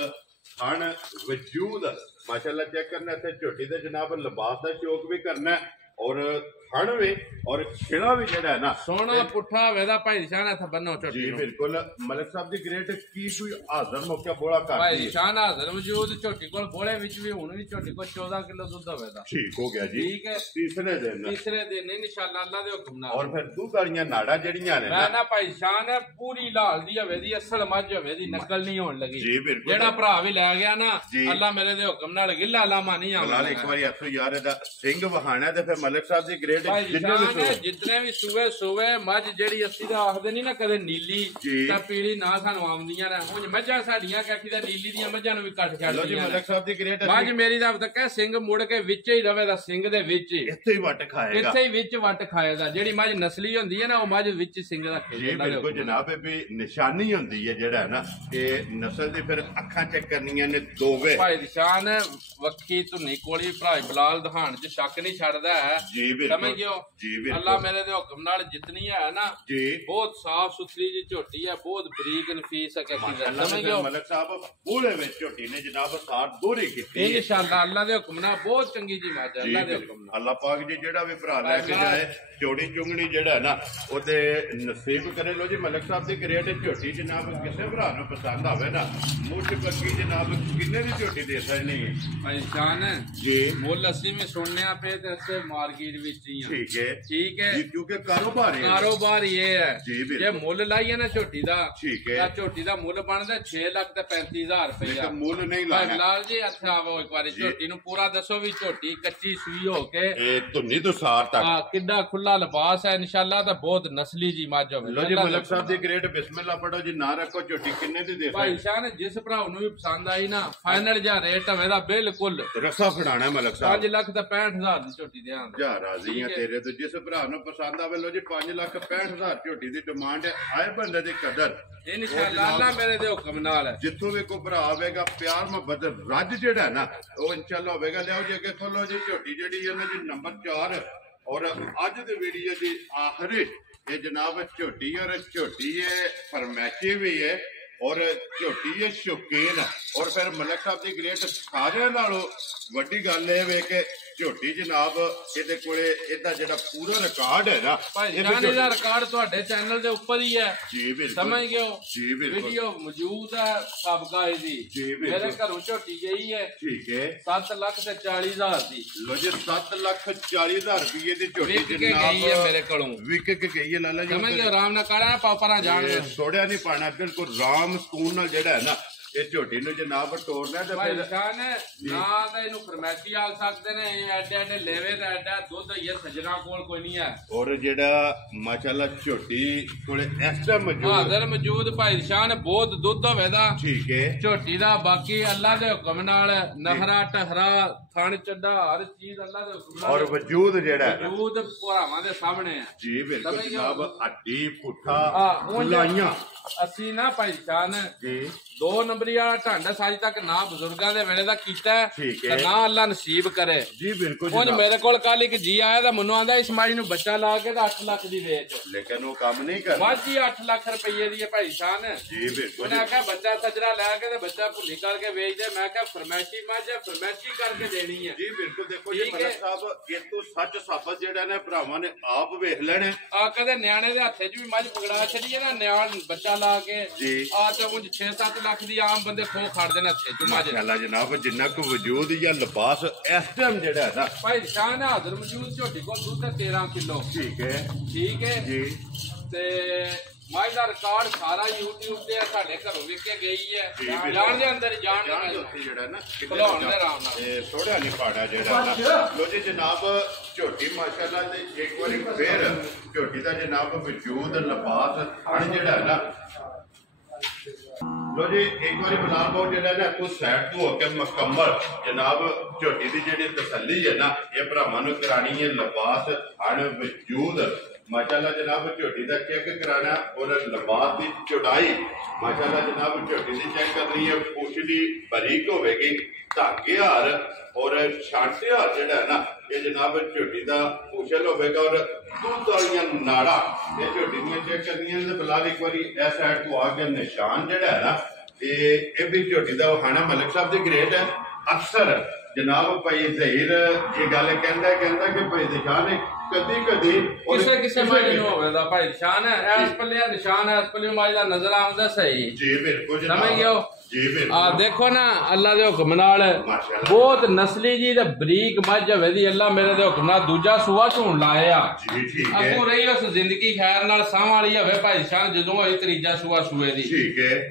ਥਣ ਵਜੂਦ ਮਾਸ਼ਾਅੱਲਾ ਚੈੱਕ ਕਰਨਾ ਤੇ ਝੋਟੀ ਦੇ ਜਨਾਬ ਲਿਬਾਸ ਦਾ ਸ਼ੌਕ ਵੀ ਕਰਨਾ ਔਰ ਥਣ ਵੀ ਔਰ ਛਿੜਾ ਵੀ ਜਿਹੜਾ ਹੈ ਨਾ ਸੋਹਣਾ ਪੁੱਠਾ ਵੇਦਾ ਭਾਈ ਸ਼ਾਨ ਹੱਥ ਬੰਨੋ ਝੋਟੀ ਜੀ ਨੂੰ ਬਿਲਕੁਲ ਮਲਕ ਸਾਹਿਬ ਦੀ ਗ੍ਰੇਟ ਕੀ ਕੋਈ ਹਾਜ਼ਰ ਮੌਕਾ ਬੋਲਾ ਕਰਦੀ ਭਾਈ ਸ਼ਾਨ ਹਾਜ਼ਰ ਵਜੂਦ ਝੋਟੀ ਕੋਲ ਬੋਲੇ ਵਿੱਚ ਵੀ ਹੁਣ ਵੀ ਝੋਟੀ ਕੋਲ 14 ਕਿਲੋ ਦੁੱਧ ਹੋਵੇਗਾ ਠੀਕ ਹੋ ਗਿਆ ਜੀ ਠੀਕ ਹੈ ਤੀਸਰੇ ਦਿਨ ਇਨਸ਼ਾਅੱਲਾ ਅੱਲਾ ਦੇ ਹੁਕਮ ਨਾਲ ਔਰ ਫਿਰ ਦੁੱਧ ਵਾਲੀਆਂ ਨਾੜਾਂ ਜਿਹੜੀਆਂ ਨੇ ਮੈਂ ਨਾ ਭਾਈ ਸ਼ਾਨ ਪੂਰੀ ਲਾਲ ਦੀ ਹੋਵੇ ਦੀ ਅਸਲ ਮੱਝ ਹੋਵੇ ਦੀ ਨਕਲ ਨਹੀਂ ਹੋਣ ਲੱਗੀ ਜੀ ਬਿਲਕੁਲ ਜਿਹੜਾ ਭਰਾ ਵੀ ਲੈ ਗਿਆ ਨਾ ਅੱਲਾ ਮੇਰੇ ਦੇ ਹੁਕਮ ਨਾਲ ਗਿੱਲਾ ਲਾਮਾ ਨਹੀਂ ਆਉਂਦਾ ਇੱਕ ਵਾਰੀ ਹੱਥੋਂ ਯਾਰ ਇਹਦਾ ਸਿੰਘ ਵਹਾਣਾ ਤੇ ਫਿਰ ਮਲਕ ਸਾਹਿਬ ਦੀ ਗ੍ਰੇਟ ਜਿੰਨੇ ਵੀ ਸੂਵੇ ਮੱਝ ਜਿਹੜੀ ਅਸੀਂ ਦਾ ਆਖਦੇ ਨਹੀਂ ਨਾ ਕਦੇ ਨੀਲੀ ਤਾਂ ਪੀਲੀ ਨਾ ਸਾਨੂੰ ਆਉਂਦੀਆਂ ਨੇ ਹੁਣ ਮੱਝਾਂ ਸਾਡੀਆਂ ਕਾਕੀ ਦਾ ਨੀਲੀ ਦੀਆਂ ਮੱਝਾਂ ਨੂੰ ਵੀ ਕੱਟ ਛੱਡਦੀਆਂ ਮਲਕ ਸਾਹਿਬ ਦੀ ਗ੍ਰੇਟ ਮੱਝ ਮੇਰੀ ਦਾ ਤੱਕ ਸਿੰਘ ਮੁੜ ਕੇ ਵਿੱਚ ਹੀ ਰਵੇ ਦਾ ਸਿੰਘ ਦੇ ਵਿੱਚ ਇੱਥੇ ਹੀ ਵੱਟ ਖਾਏਗਾ ਇੱਥੇ ਹੀ ਵਿੱਚ ਵੱਟ ਖਾਏਗਾ ਜਿਹੜੀ ਮੱਝ ਨਸਲੀ ਹੁੰਦੀ ਹੈ ਨਾ ਉਹ ਮੱਝ ਵਿੱਚ ਸਿੰਘ ਰੱਖੇ ਜੀ ਬਿਲਕੁਲ ਜਨਾਬ ਇਹ ਵੀ ਨਿਸ਼ਾਨੀ ਹੁੰਦੀ ਹੈ ਜਿਹੜਾ ਨਾ ਇਹ ਨਸਲ ਦੀ ਫਿਰ ਅੱਖਾਂ ਚੈੱਕ ਕਰਨੀਆਂ ਨੇ ਦੋਵੇਂ ਭਾਈ ਨਿਸ਼ਾਨ ਵੱਖੀ ਧੁੰਨੀ ਕੋਲੀ ਭਰਾ ਬਲਾਲ ਦਹਾਨ ਚ ਸ਼ੱਕ ਨਹੀਂ ਛੱਡਦਾ ਹੈ ਜੀ ਬਿਲਕੁਲ समझ गए हो अल्लाह मेरे दे हुक्म नाल जितनी है ना जी बहुत साफ सुथरी जी झोटी है बहुत बरीक नफीस है समझ गए हो मलिक साहब पूरे में झोटी ने जनाब साथ दोहरी कीती इंशाअल्लाह अल्लाह दे हुक्म नाल बहुत चंगी जी मज है अल्लाह दे हुक्म नाल अल्लाह पाक जी जेड़ा भी भरा लेके जाए चौड़ी चुंगनी जेड़ा है ना ओते नसीब करे लो जी मलिक साहब दी ग्रेट झोटी जनाब किसे भरा नु पसंद आवे ना मुझ पक्की जनाब किन्ने दी झोटी दे सकनी है भाई जान जी मुल असली में सुनने पे ते अच्छे मार्केट विच ही ठीक है जी क्योंकि कारोबार ये है जी ये मुल लाइए ना झोटी दा ठीक है झोटी दा मुल बनदा 6 लाख ते 35,000 रुपया मुल नहीं लाना लाल जी अच्छा वो एक बार झोटी नु पूरा दसो भी झोटी कच्ची सूई हो के ए धुन्नी तो सार तक हां किड्डा खुला लिबास है इंशाल्लाह ता बहुत नस्ली जी मज होवे लो जी मलिक साहब दी ग्रेट बिस्मिल्लाह पढ़ो जी ना रखो झोटी किन्ने दी दे भाई शान जिस भरा नु भी पसंद आई ना फाइनल जा रेट है मेरा बिल्कुल रसा फड़ाना है मलिक साहब 5 लाख ते 65,000 दी झोटी दे जा राजी है तेरे तो जिस भरा नु पसंद आवे लो जी 5,65,000 झोटी दी डिमांड है आए बंदे दी कदर इंशाअल्लाह अल्लाह मेरे दे हुक्म नाल है जिथों भी कोई भरा आवेगा प्यार मोहब्बत रज जेड़ा है ना वो इंशाअल्लाह होवेगा लियाओ जी अगे खोलो जी झोटी जेड़ी है ना जी नंबर 4 और अज दी वीडियो जी आखिरी ये जनाब झोटी और झोटी है फरमैशी भी है और झोटी है शौकीन और फिर मलिक साहब की ग्रेट सारे नालों वड्डी गल है कि झोटी जनाब ਇਹਦੇ ਕੋਲੇ ਇਹਦਾ ਜਿਹੜਾ ਪੂਰਾ ਰਿਕਾਰਡ ਹੈ ਨਾ ਭਾਈ ਜਾਨ ਇਹਦਾ ਰਿਕਾਰਡ ਤੁਹਾਡੇ ਚੈਨਲ ਦੇ ਉੱਪਰ ਹੀ ਹੈ ਜੀ ਬਿਲਕੁਲ ਸਮਝ ਗਏ ਹੋ ਜੀ ਬਿਲਕੁਲ ਵੀਡੀਓ ਮੌਜੂਦ ਹੈ ਸਾਬਕਾ ਇਹਦੀ ਜੀ ਬਿਲਕੁਲ ਮੇਰੇ ਘਰੋਂ ਝੋਟੀ ਗਈ ਹੈ ਠੀਕ ਹੈ 7 ਲੱਖ ਤੇ 40,000 ਦੀ ਲੋ ਜੀ 7,40,000 ਰੁਪਏ ਦੀ ਝੋਟੀ ਜਨਾਬ ਗਈ ਹੈ ਮੇਰੇ ਕੋਲੋਂ ਵਿਕ ਕੇ ਗਈ ਹੈ ਲਾਲਾ ਜੀ ਸਮਝ ਗਏ ਆਰਾਮ ਨਾਲ ਕਰਾਂ ਪਾਪਰਾਂ ਜਾਣ ਥੋੜਿਆ ਨਹੀਂ ਪਾਣਾ ਬਿਲਕੁਲ ਰਾਮ ਸਕੂਨ ਨਾਲ ਜਿਹੜਾ ਹੈ ਨਾ ਇਹ ਝੋਟੀ ਨੂੰ ਜਨਾਬ ਟੋਰਨਾ ਤੇ ਫਿਰ ਨਿਸ਼ਾਨ ਨਾ ਤਾਂ ਇਹਨੂੰ ਫਰਮੈਸ਼ੀ ਆ ਸਕਦੇ ਨੇ ਐਡੇ ਐਡੇ ਲੈਵੇ ਤੇ ਐਡਾ ਦੁੱਧ ਇਹ ਸਜਣਾ ਕੋਲ ਕੋਈ ਨਹੀਂ ਹੈ ਔਰ ਜਿਹੜਾ ਮਾਸ਼ਾਅੱਲਾ ਝੋਟੀ ਕੋਲੇ ਐਕਸਟਰਾ ਮੌਜੂਦ ਹਾਜ਼ਰ ਮੌਜੂਦ ਭਾਈ ਨਿਸ਼ਾਨ ਬਹੁਤ ਦੁੱਧ ਹੋਵੇਦਾ ਠੀਕ ਹੈ ਝੋਟੀ ਦਾ ਬਾਕੀ ਅੱਲਾ ਦੇ ਹੁਕਮ ਨਾਲ ਨਹਰਾ ਟਹਰਾ ਥਣ ਚੱਡਾ ਹਰ ਚੀਜ਼ ਅੱਲਾ ਦੇ ਹੁਕਮ ਨਾਲ ਔਰ ਵਜੂਦ ਜਿਹੜਾ ਵਜੂਦ ਭਰਾਵਾਂ ਦੇ ਸਾਹਮਣੇ ਹੈ ਜੀ ਬਿਲਕੁਲ ਜਨਾਬ ਹੱਡੀ ਪੁੱਠਾ ਲਾਈਆਂ ਅਸੀਂ ਨਾ ਭਾਈ ਨਿਸ਼ਾਨ ਜੀ 2 ਨੰਬਰੀ ਵਾਲਾ ਢੰਡ ਅੱਜ ਤੱਕ ਨਾ ਬਜ਼ੁਰਗਾਂ ਦੇ ਵੇਲੇ ਦਾ ਕੀਤਾ ਤੇ ਨਾ ਅੱਲਾ ਨਸੀਬ ਕਰੇ ਜੀ ਬਿਲਕੁਲ ਉਹ ਮੇਰੇ ਕੋਲ ਕੱਲ ਇੱਕ ਜੀ ਆਇਆ ਤਾਂ ਮੈਨੂੰ ਆਂਦਾ ਇਸਮਾਈ ਨੂੰ ਬੱਚਾ ਲਾ ਕੇ ਤਾਂ 8 ਲੱਖ ਦੀ ਵੇਚ ਲੇਕਿਨ ਉਹ ਕੰਮ ਨਹੀਂ ਕਰਦਾ ਵਾਜੀ 8 ਲੱਖ ਰੁਪਏ ਦੀ ਹੈ ਭਾਈ ਸ਼ਾਨ ਜੀ ਬਿਲਕੁਲ ਉਹਨੇ ਆਖਿਆ ਬੱਚਾ ਸਜਰਾ ਲੈ ਕੇ ਤੇ ਬੱਚਾ ਭੁੱਲੀ ਕਰਕੇ ਵੇਚ ਦੇ ਮੈਂ ਕਿਹਾ ਫਰਮੈਸ਼ੀ ਮੱਝ ਫਰਮੈਸ਼ੀ ਕਰਕੇ ਦੇਣੀ ਹੈ ਜੀ ਬਿਲਕੁਲ ਦੇਖੋ ਜੀ ਮਲਕ ਸਾਹਿਬ ਇਹ ਤੋਂ ਸੱਚ ਸਾਬਤ ਜਿਹੜਾ ਨੇ ਭਰਾਵਾਂ ਨੇ ਆਪ ਵੇਖ ਲੈਣੇ ਆ ਕਦੇ ਨਿਆਣੇ ਦੇ ਹੱਥੇ 'ਚ ਵੀ ਮੱਝ ਪਕੜਾ ਛੱਡੀਏ ਨਾ ਨਿਆਣ ਬੱਚਾ ਲਾ ਕੇ ਆ ਤੇ ਉਂਝ 6-7 ਲੱਖ ਦੀ ਆਮ ਬੰਦੇ ਖੋ ਖੜਦੇ ਨੇ ਹੱਥੇ 'ਚ ਮੱਝ ਅੱਲਾ ਜਨਾਬ ਜਿੰਨਾ ਕੁ ਵਜੂਦ ਜਾਂ ਲਿਬਾਸ ਇਸ ਟਾਈਮ ਜਿਹੜਾ ਹੈ ਨਾ ਭਾਈ ਸ਼ਾਨ ਹਾਜ਼ਰ ਮੌਜੂਦ ਝੋਟੀ ਕੋਲ ਦੁੱਧ 13 ਕਿਲੋ ਠੀਕ ਹੈ ਜੀ ਤੇ ਮਾਈ ਦਾ ਰਿਕਾਰਡ ਸਾਰਾ YouTube ਤੇ ਸਾਡੇ ਘਰੋਂ ਵਿਕ ਕੇ ਗਈ ਹੈ ਜਾਣ ਦੇ ਅੰਦਰ ਜਾਣ ਜਿਹੜਾ ਨਾ ਖਲਾਉਣ ਦੇ ਆਰਾਮ ਨਾਲ ਇਹ ਥੋੜਾ ਨਹੀਂ ਪਾੜਾ ਜਿਹੜਾ ਨਾ ਲੋ ਜੀ ਜਨਾਬ ਝੋਟੀ ਮਾਸ਼ਾਅੱਲਾ ਤੇ ਇੱਕ ਵਾਰੀ ਫੇਰ ਝੋਟੀ ਦਾ ਜਨਾਬ ਵਜੂਦ ਲਿਬਾਸ ਅਣ ਜਿਹੜਾ ਨਾ लो जी एक बार बिलाल भाव जो ना कुछ साइड तो होकर मुकम्मल जनाब झोटी की जी तसली है ना ये भरावां नूं करानी है लिबास अण वजूद माशाअल्लाह जनाब झोटी का चेक कराना और लिबास की चौड़ाई माशाअल्लाह जनाब झोटी की चेक करनी है पूछली बारीक होगी धागे हार और छांटे हार जो है ना ये जनाब झोटी का पूछल होगा और दूध वाली नाड़ा ये झोटी दी चेक करनी फिलहाल एक बार इस साइड तो आके निशान जड़ा है ना ये भी झोटी का वहाना मलिक साहब की ग्रेट है अक्सर जनाब भाई जहीर ये गल कहता कि भाई निशान कदी कदी किसे माई नु होवेदा भाई निशान है इस पल्ले निशान है इस पल्ले माई दा नजर आंदा सही जी बिल्कुल समझ गए जी बिल्कुल आ देखो ना अल्लाह दे हुक्म नाल बहुत नस्ली जी ते बरीक मझ होवेदी अल्लाह मेरे दे हुक्म नाल दूजा सूआ ढूंढ लाया जी ठीक है अगों रही उस जिंदगी खैर नाल साह वाली होवे भाई निशान जदों होई त्रीजा सूआ सूए दी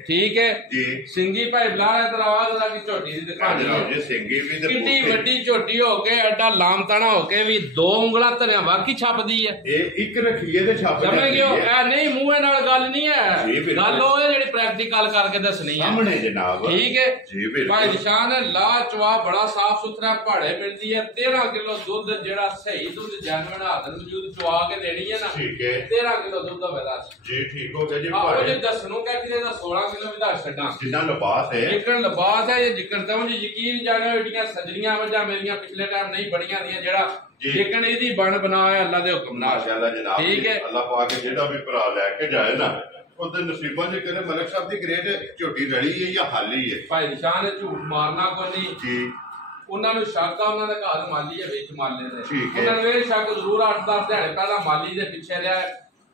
ठीक है जी सिंगी भाई बलारा इधर आवाज दा की झोटी दी दिखानी जी सिंगी भी ते कितनी बड़ी झोटी हो के एडा लामताना हो के भी 2 उंगला धरिया वाकी छापदी है ਇਹ ਇੱਕ ਰਖੀਏ ਤੇ ਛਾਪ ਸਮਝ ਗਏ ਇਹ ਨਹੀਂ ਮੂੰਹ ਨਾਲ ਗੱਲ ਨਹੀਂ ਹੈ ਗੱਲ ਉਹ ਹੈ ਜਿਹੜੀ ਪ੍ਰੈਕਟੀਕਲ ਕਰਕੇ ਦੱਸਣੀ ਹੈ ਸਾਹਮਣੇ ਜਨਾਬ ਠੀਕ ਹੈ ਜੀ ਬਿਲਕੁਲ ਭਾਈ ਨਿਸ਼ਾਨ ਲਾ ਚਵਾ ਬੜਾ ਸਾਫ ਸੁਥਰਾ ਪਹਾੜੇ ਮਿਲਦੀ ਹੈ 13 ਕਿਲੋ ਦੁੱਧ ਜਿਹੜਾ ਸਹੀ ਦੁੱਧ ਜਾਨਵਰ ਹਾਜ਼ਰ ਮੌਜੂਦ ਚਵਾ ਕੇ ਦੇਣੀ ਹੈ ਨਾ ਠੀਕ ਹੈ 13 ਕਿਲੋ ਦੁੱਧ ਹੋਵੇਗਾ ਜੀ ਠੀਕ ਹੋ ਗਿਆ ਜੀ ਉਹ ਜੇ ਦੱਸਣੋਂ ਕਹਿ ਕਿ ਇਹਦਾ 16 ਕਿਲੋ ਵੀ ਦੱਸ ਛੱਡਾਂ ਜਿੰਨਾ ਲਿਬਾਸ ਹੈ ਜਿੱਕਣ ਲਿਬਾਸ ਹੈ ਇਹ ਜਿੱਕਣ ਤਾਂ ਮੁਝੇ ਯਕੀਨ ਜਾਣੇ ਏਡੀਆਂ ਸਜਰੀਆਂ ਵਜਾ ਮੇਰੀਆਂ ਪਿਛਲੇ ਟਾਈਮ ਨਹੀਂ ਬੜੀਆਂ ਦੀਆਂ ਜਿਹੜਾ ਲੇਕਿन ਇਹਦੀ ਬਣ ਬਣਾਇਆ ਅੱਲਾ ਦੇ ਹੁਕਮ ਨਾਲ ਮਾਸ਼ਾਅੱਲਾ ਜਨਾਬ ਠੀਕ ਹੈ ਅੱਲਾ ਪਾਕ ਜਿਹੜਾ ਵੀ ਭਰਾ ਲੈ ਕੇ ਜਾਏ ਨਾ ਉਹਦੇ ਨਸੀਬਾਂ ਜੇ ਕਰੇ ਮਲਕ ਸਾਹਿਬ ਦੀ ਗ੍ਰੇਡ ਝੋਟੀ ਰਲੀ ਹੈ ਜਾਂ ਹਾਲੀ ਹੈ ਭਾਈ ਨਿਸ਼ਾਨ ਝੂਠ ਮਾਰਨਾ ਕੋਈ ਨਹੀਂ ਜੀ ਉਹਨਾਂ ਨੂੰ ਸ਼ੱਕ ਆ ਉਹਨਾਂ ਦੇ ਘਰ ਮਾਲੀ ਹੈ ਵਿੱਚ ਮਾਲੇ ਦੇ ਠੀਕ ਹੈ। ਉਹਨਾਂ ਨੂੰ ਇਹ ਸ਼ੱਕ ਜ਼ਰੂਰ 8-10 ਦਿਹਾੜੇ ਪਹਿਲਾਂ ਮਾਲੀ ਦੇ ਪਿੱਛੇ ਰਿਹਾ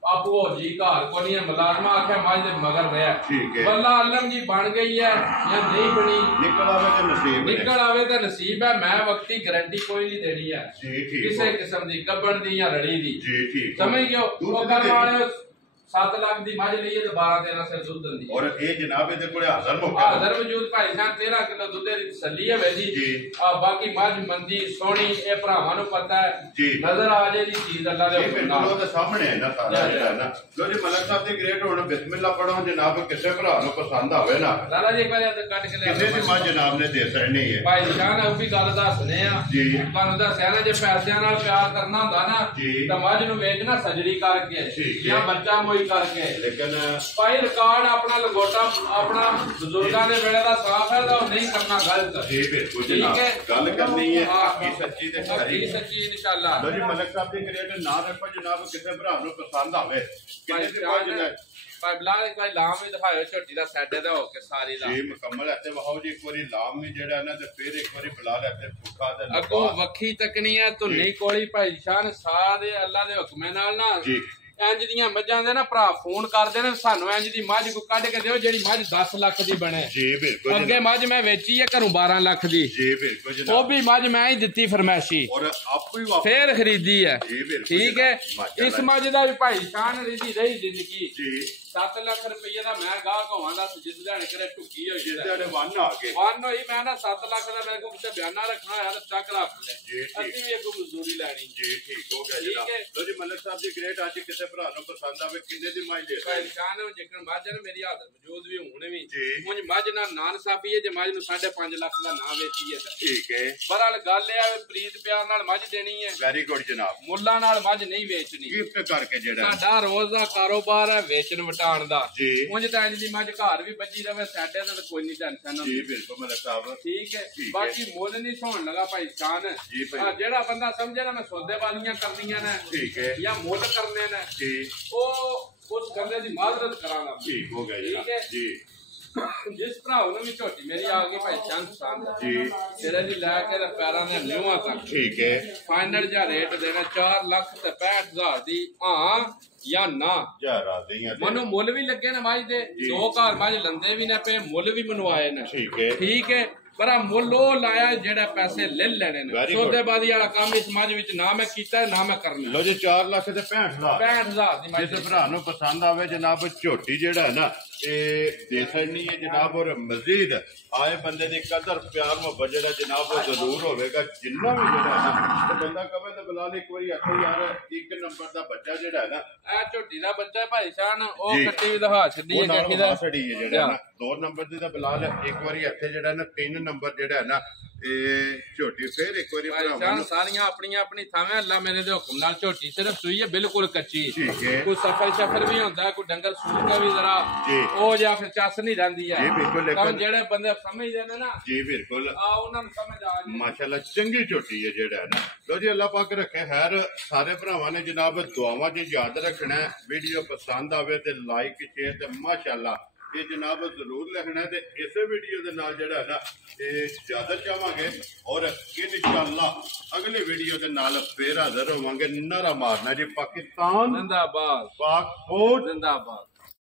ਆਪੂ ਹੋ ਜੀ ਘਰ ਕੋ ਨਹੀਂ ਮੁਲਾਜ਼ਮਾ ਆਖਿਆ ਮਾਝ ਦੇ ਮਗਰ ਰਿਹਾ ਠੀਕ ਹੈ ਬੱਲਾ ਆਲਮ ਜੀ ਬਣ ਗਈ ਹੈ ਜਾਂ ਨਹੀਂ ਬਣੀ ਨਿਕਲ ਆਵੇ ਤਾਂ ਨਸੀਬ ਨਿਕਲ ਆਵੇ ਤਾਂ ਨਸੀਬ ਹੈ ਮੈਂ ਵਕਤੀ ਗਾਰੰਟੀ ਕੋਈ ਨਹੀਂ ਦੇਣੀ ਹੈ ਜੀ ਠੀਕ ਕਿਸੇ ਕਿਸਮ ਦੀ ਗੱਬਣ ਦੀ ਜਾਂ ਰੜੀ ਦੀ ਜੀ ਠੀਕ ਸਮਝ ਗਿਓ ਉਹ ਕਰਨ ਵਾਲੇ 7 ਲੱਖ ਦੀ ਮੱਝ ਲਈਏ ਤੇ 12-13 ਸਿਰ ਦੁੱਧ ਦਿੰਦੀ ਔਰ ਇਹ ਜਨਾਬ ਇਹਦੇ ਕੋਲੇ ਹਾਜ਼ਰ ਮੌਕਾ ਹਾਜ਼ਰ ਵਜੂਦ ਭਾਈ ਸਾਹਿਬ 13 ਕਿਲੋ ਦੁੱਧ ਦੀ ਤਸੱਲੀ ਹੈ ਵੈਜੀ ਜੀ ਬਾਕੀ ਮੱਝ ਮੰਦੀ ਸੋਹਣੀ ਇਹ ਭਰਾਵਾਂ ਨੂੰ ਪਤਾ ਹੈ ਜੀ ਨਜ਼ਰ ਆ ਜੇ ਦੀ ਚੀਜ਼ ਅੱਲਾ ਦੇ ਹੁਕਮ ਨਾਲ ਉਹਦੇ ਸਾਹਮਣੇ ਹੈ ਨਾ ਸਾਰਾ ਜਿਹੜਾ ਨਾ ਲੋ ਜੀ ਮਲਕ ਸਾਹਿਬ ਦੀ ਗ੍ਰੇਡ ਹੁਣ ਬਿਸਮਿਲ੍ਲਾ ਪੜੋ ਜਨਾਬ ਕਿਸੇ ਭਰਾ ਨੂੰ ਪਸੰਦ ਆਵੇ ਨਾ ਲਾਲਾ ਜੀ ਇੱਕ ਵਾਰ ਕੱਟ ਕੇ ਲੈ ਕਿਸੇ ਦੀ ਮਾਂ ਜਨਾਬ ਨੇ ਦੇ ਸਕਣੀ ਹੈ ਭਾਈ ਜਾਨ ਉਹ ਵੀ ਗੱਲ ਦੱਸਨੇ ਆ ਜੀ ਤੁਹਾਨੂੰ ਦੱਸਿਆ ਨਾ ਜੇ ਪੈਸਿਆਂ ਨਾਲ ਪਿਆਰ ਕਰਨਾ ਹੁੰਦਾ ਨਾ ਤਾਂ ਮੱਝ ਨੂੰ ਵੇਚਣਾ ਸਜੜੀ ਕਰਕੇ ਜਾਂ ਬੱਚਾ ਮੋਈ ਕਰਕੇ ਭਾਈ ਰਿਕਾਰਡ ਆਪਣਾ ਲੰਗੋਟਾ ਆਪਣਾ ਬਜ਼ੁਰਗਾਂ ਦੇ ਵੇਲੇ ਦਾ ਸਾਫ਼ ਹੈ ਤਾਂ ਨਹੀਂ ਕਰਨਾ ਗਲਤ ਜੀ ਬਿਲਕੁਲ ਜਨਾਬ ਗੱਲ ਕਰਨੀ ਹੈ ਇਹ ਸੱਚੀ ਤੇ ਖਰੀ ਸੱਚੀ ਇਨਸ਼ਾਅੱਲਾ ਲੋ ਜੀ ਮਲਕ ਸਾਹਿਬ ਦੀ ਗ੍ਰੇਡ ਨਾ ਰੱਖੋ ਜਨਾਬ ਕਿਸੇ ਭਰਾ ਨੂੰ ਪਸੰਦ ਆਵੇ ਕਿੰਨੇ ਦੀ ਬਾਜ ਨੇ ਭਾਈ ਬਲਾਲ ਇੱਕ ਵਾਰ ਲਾਮ ਵੀ ਦਿਖਾਇਓ ਝੋਟੀ ਦਾ ਸੈੱਟ ਦਾ ਹੋ ਕੇ ਸਾਰੀ ਦਾ ਜੀ ਮੁਕੰਮਲ ਹੈ ਤੇ ਵਹਾਓ ਜੀ ਇੱਕ ਵਾਰੀ ਲਾਮ ਵੀ ਜਿਹੜਾ ਨਾ ਤੇ ਫਿਰ ਇੱਕ ਵਾਰੀ ਬੁਲਾ ਲੈ ਤੇ ਭੁੱਖਾ ਦੇ ਅੱਗੋਂ ਵੱਖੀ ਤੱਕਣੀ ਹੈ ਧੁੰਨੀ ਕੋਲੀ ਭਾਈ ਸ਼ਾਨ ਸਾਰੇ ਅੱਲਾ ਦੇ ਹੁਕਮੇ ਨਾਲ ਨਾ ਜੀ ਇੰਜ ਦੀਆਂ ਮੱਝਾਂ ਦੇ ਨਾ ਭਰਾ ਫੋਨ ਕਰਦੇ ਨੇ ਸਾਨੂੰ ਇੰਜ ਦੀ ਮੱਝ ਕੋ ਕੱਢ ਕੇ ਦਿਓ ਜਿਹੜੀ ਮੱਝ 10 ਲੱਖ ਦੀ ਬਣੇ ਜੀ ਬਿਲਕੁਲ ਅੱਗੇ ਮੱਝ ਮੈਂ ਵੇਚੀ ਹੈ ਘਰੋਂ 12 ਲੱਖ ਦੀ ਜੀ ਬਿਲਕੁਲ ਜਨਾਬ ਉਹ ਵੀ ਮੱਝ ਮੈਂ ਹੀ ਦਿੱਤੀ ਫਰਮੈਸ਼ੀ ਔਰ ਆਪੋ ਹੀ ਵਾਪਸ ਫੇਰ ਖਰੀਦੀ ਹੈ ਜੀ ਬਿਲਕੁਲ ਠੀਕ ਹੈ ਇਸ ਮੱਝ ਦਾ ਵੀ ਭਾਈ ਸ਼ਾਨ ਰਹੀ ਜ਼ਿੰਦਗੀ ਜੀ 7 ਲੱਖ ਰੁਪਏ ਦਾ ਮੈਂ ਗਾਹਕ ਹੋਵਾਂਗਾ ਜਿਸ ਦਿਹਾੜੇ ਕਰੇ ਟੁੱਕੀ ਹੋਈ ਜਿਸ ਦਿਹਾੜੇ ਵੰਨ ਆ ਕੇ ਵੰਨ ਹੋਈ ਮੈਂ ਨਾ 7 ਲੱਖ ਦਾ ਮੇਰੇ ਕੋਲ ਕਿਤੇ ਬਿਆਨਾ ਰੱਖਣਾ ਹੋਇਆ ਤਾਂ ਚੱਕ ਰੱਖ ਲੈ ਜੀ ਅਸੀਂ ਵੀ ਅੱਗੋਂ ਮਜ਼ਦੂਰੀ ਲੈਣੀ ਜੀ ਠੀਕ ਹੋ ਗਿਆ ਜਨਾਬ ਲੋ ਜੀ ਮਲਕ ਸਾਹਿਬ ਦੀ ਗ੍ਰੇਡ ਅੱਜ ਕਿਸੇ ਭਰਾ ਨੂੰ ਪਸੰਦ ਆਵੇ ਕਿੰਨੇ ਦੀ ਮਾਈ ਦੇ ਭਾਈ ਨਿਸ਼ਾਨ ਹੋ ਜੇਕਰ ਮੱਝ ਨੇ ਮੇਰੀ ਹਾਜ਼ਰ ਮੌਜੂਦ ਵੀ ਹੁਣ ਵੀ ਜੀ ਮੁੰਜ ਮੱਝ ਨਾਲ ਨਾਨ ਸਾਫੀ ਹੈ ਜੇ ਮੱਝ ਨੂੰ 5.5 ਲੱਖ ਦਾ ਨਾ ਵੇਚੀ ਹੈ ਠੀਕ ਹੈ ਬਹਰਾਲ ਗੱਲ ਇਹ ਹੈ ਪ੍ਰੀਤ ਪਿਆਰ ਨਾਲ ਮੱਝ ਦੇਣੀ ਹੈ ਵੈਰੀ ਗੁੱਡ ਜਨਾਬ ਮੁੱਲਾਂ ਨਾਲ ਮੱਝ ਨਹੀਂ ਵੇਚਣੀ ਗਿਫਟ ਕਰਕੇ ਜਿਹੜਾ ਸਾਡਾ ਰੋਜ਼ ਦਾ ਕਾਰੋਬਾਰ ਹੈ ਵੇਚਣ ਵਟਾਣ ਦਾ ਜੀ ਮੁੰਜ ਤਾਂ ਇੰਜ ਦੀ ਮੱਝ ਘਰ ਵੀ ਬੱਜੀ ਰਵੇ ਸਾਡੇ ਦਾ ਕੋਈ ਨਹੀਂ ਟੈਨਸ਼ਨ ਜੀ ਬਿਲਕੁਲ ਮਲਕ ਸਾਹਿਬ ਠੀਕ ਹੈ ਬਾਕੀ ਮੁੱਲ ਨਹੀਂ ਸੋਹਣ ਲਗਾ ਭਾਈ ਸ਼ਾਨ ਜਿਹੜਾ ਬੰਦਾ ਸਮਝੇ ਨਾ ਮੈਂ ਸੌਦੇਬਾਜ਼ੀਆਂ ਕਰਨੀਆਂ ਨੇ ਠੀਕ ਹੈ ਜਾਂ ਮੁੱਲ ਕਰਨੇ ਨੇ ਜੀ ਉਹ ਉਸ ਬੰਦੇ ਦੀ ਮਾਜ਼ਰਤ ਕਰਾਂਗਾ ਠੀਕ ਹੋ ਗਿਆ ਜਨਾਬ ਜੀ ਜਿਸ ਭਰਾ ਨੂੰ ਵੀ ਝੋਟੀ ਮੇਰੀ ਆ ਗਈ ਭਾਈ ਚੰਦ ਸੰਦ ਜੀ ਤੇਰੇ ਦੀ ਲੈ ਕੇ ਪੈਰਾਂ ਦੇ ਨਿਉਆਂ ਤੱਕ ਠੀਕ ਹੈ ਫਾਈਨਲ ਜਾਂ ਰੇਟ ਦੇਣਾ 4,65,000 ਦੀ ਹਾਂ ਜਾਂ ਨਾ ਜਾ ਰਾਜ਼ੀਆਂ ਮੈਨੂੰ ਮੁੱਲ ਵੀ ਲੱਗੇ ਨੇ ਮੱਝ ਦੇ 2 ਘਰ ਮੱਝ ਲੰਦੇ ਵੀ ਨੇ ਪਏ ਮੁੱਲ ਵੀ ਮਨਵਾਏ ਨੇ ਠੀਕ ਹੈ ਪਰ ਮੁੱਲ ਉਹ ਲਾਇਆ ਜਿਹੜਾ ਪੈਸੇ ਲੈ ਲੈਣੇ ਨੇ ਸੌਦੇਬਾਜ਼ੀ ਵਾਲਾ ਕੰਮ ਇਸ ਮੱਝ ਵਿੱਚ ਨਾ ਮੈਂ ਕੀਤਾ ਨਾ ਮੈਂ ਕਰਨਾ ਲੋ ਜੀ 4 ਲੱਖ ਤੇ 65,000 ਦੀ ਮੱਝ ਜਿਸ ਭਰਾ ਨੂੰ ਪਸੰਦ ਆਵੇ ਜਨਾਬ ਝੋਟੀ ਜਿਹੜਾ ਹੈ ਨਾ ਇਹ ਦੇ ਸਕਣੀ ਹੈ ਜਨਾਬ ਔਰ ਮਜ਼ੀਦ ਆਏ ਬੰਦੇ ਦੀ ਕਦਰ ਪਿਆਰ ਮੁਹੱਬਤ ਜਿਹੜਾ ਜਨਾਬ ਉਹ ਜ਼ਰੂਰ ਹੋਵੇਗਾ ਜਿੰਨਾ ਵੀ ਜਿਹੜਾ ਹੈ ਨਾ ਤੇ ਬੰਦਾ ਕਵੇ ਤਾਂ ਬਲਾਲ ਇੱਕ ਵਾਰੀ ਆਖੋ ਯਾਰ 1 ਨੰਬਰ ਦਾ ਬੱਚਾ ਜਿਹੜਾ ਹੈ ਨਾ ਇਹ ਝੋਟੀ ਦਾ ਬੱਚਾ ਭਾਈ ਸਾਹਿਬ ਉਹ ਕੱਟੀ ਵੀ ਦਿਖਾ ਛੱਡੀ ਹੈ ਕੱਟੀ ਦਾ ਛੱਡੀ ਹੈ ਜਿਹੜਾ ਨਾ 2 ਨੰਬਰ ਦੀ ਤਾਂ ਬਲਾਲ ਇੱਕ ਵਾਰੀ ਇੱਥੇ ਜਿਹੜਾ ਨਾ 3 ਨੰਬਰ ਜਿਹੜਾ ਹੈ ਨਾ ਇਹ ਝੋਟੀ ਫੇਰ ਇੱਕ ਵਾਰੀ ਭਰਾਵਾਂ ਨੂੰ ਸਾਰੀਆਂ ਆਪਣੀਆਂ ਆਪਣੀ ਥਾਵੇਂ ਅੱਲਾ ਮੇਰੇ ਦੇ ਹੁਕਮ ਨਾਲ ਝੋਟੀ ਸਿਰਫ ਸੂਈ ਹੈ ਬਿਲਕੁਲ ਕੱਚੀ ਠੀਕ ਹੈ ਕੋਈ ਸਫਰ ਵੀ ਹੁੰਦਾ ਕੋਈ ਡੰਗਰ ਸੂਰ ਦਾ ਵੀ ਜ਼ਰਾ ਉਹ ਜਾਂ ਫਿਰ ਚੱਸ ਨਹੀਂ ਰਹਿੰਦੀ ਹੈ ਜੀ ਬਿਲਕੁਲ ਤਾਂ ਜਿਹੜੇ ਬੰਦੇ ਸਮਝਦੇ ਨੇ ਨਾ ਜੀ ਬਿਲਕੁਲ ਆ ਉਹਨਾਂ ਨੂੰ ਸਮਝ ਆ ਜੀ ਮਾਸ਼ਾਅੱਲਾ ਚੰਗੀ ਝੋਟੀ ਹੈ ਜਿਹੜਾ ਹੈ ਨਾ ਲੋ ਜੀ ਅੱਲਾਹ ਪਾਕ ਰੱਖੇ ਖੈਰ ਸਾਰੇ ਭਰਾਵਾਂ ਨੇ ਜਨਾਬ ਦੁਆਵਾਂ 'ਚ ਯਾਦ ਰੱਖਣਾ ਵੀਡੀਓ ਪਸੰਦ ਆਵੇ ਤੇ ਲਾਈਕ ਸ਼ੇਅਰ ਤੇ ਮਾਸ਼ਾਅੱਲਾ ਇਹ ਜਨਾਬ ਜ਼ਰੂਰ ਲਿਖਣਾ ਤੇ ਇਸੇ ਵੀਡੀਓ ਦੇ ਨਾਲ ਜਿਹੜਾ ਨਾ ਇਹ ਜ਼ਿਆਦਾ ਚਾਹਾਂਗੇ ਔਰ ਇਨਸ਼ਾਅੱਲਾ ਅਗਲੀ ਵੀਡੀਓ ਦੇ ਨਾਲ ਫੇਰ ਹਾਜ਼ਰ ਹੋਵਾਂਗੇ ਨਾਰਾ ਮਾਰਨਾ ਜੀ ਪਾਕਿਸਤਾਨ ਜ਼ਿੰਦਾਬਾਦ ਪਾਕ ਫੌਜ ਜ਼ਿੰਦਾਬਾਦ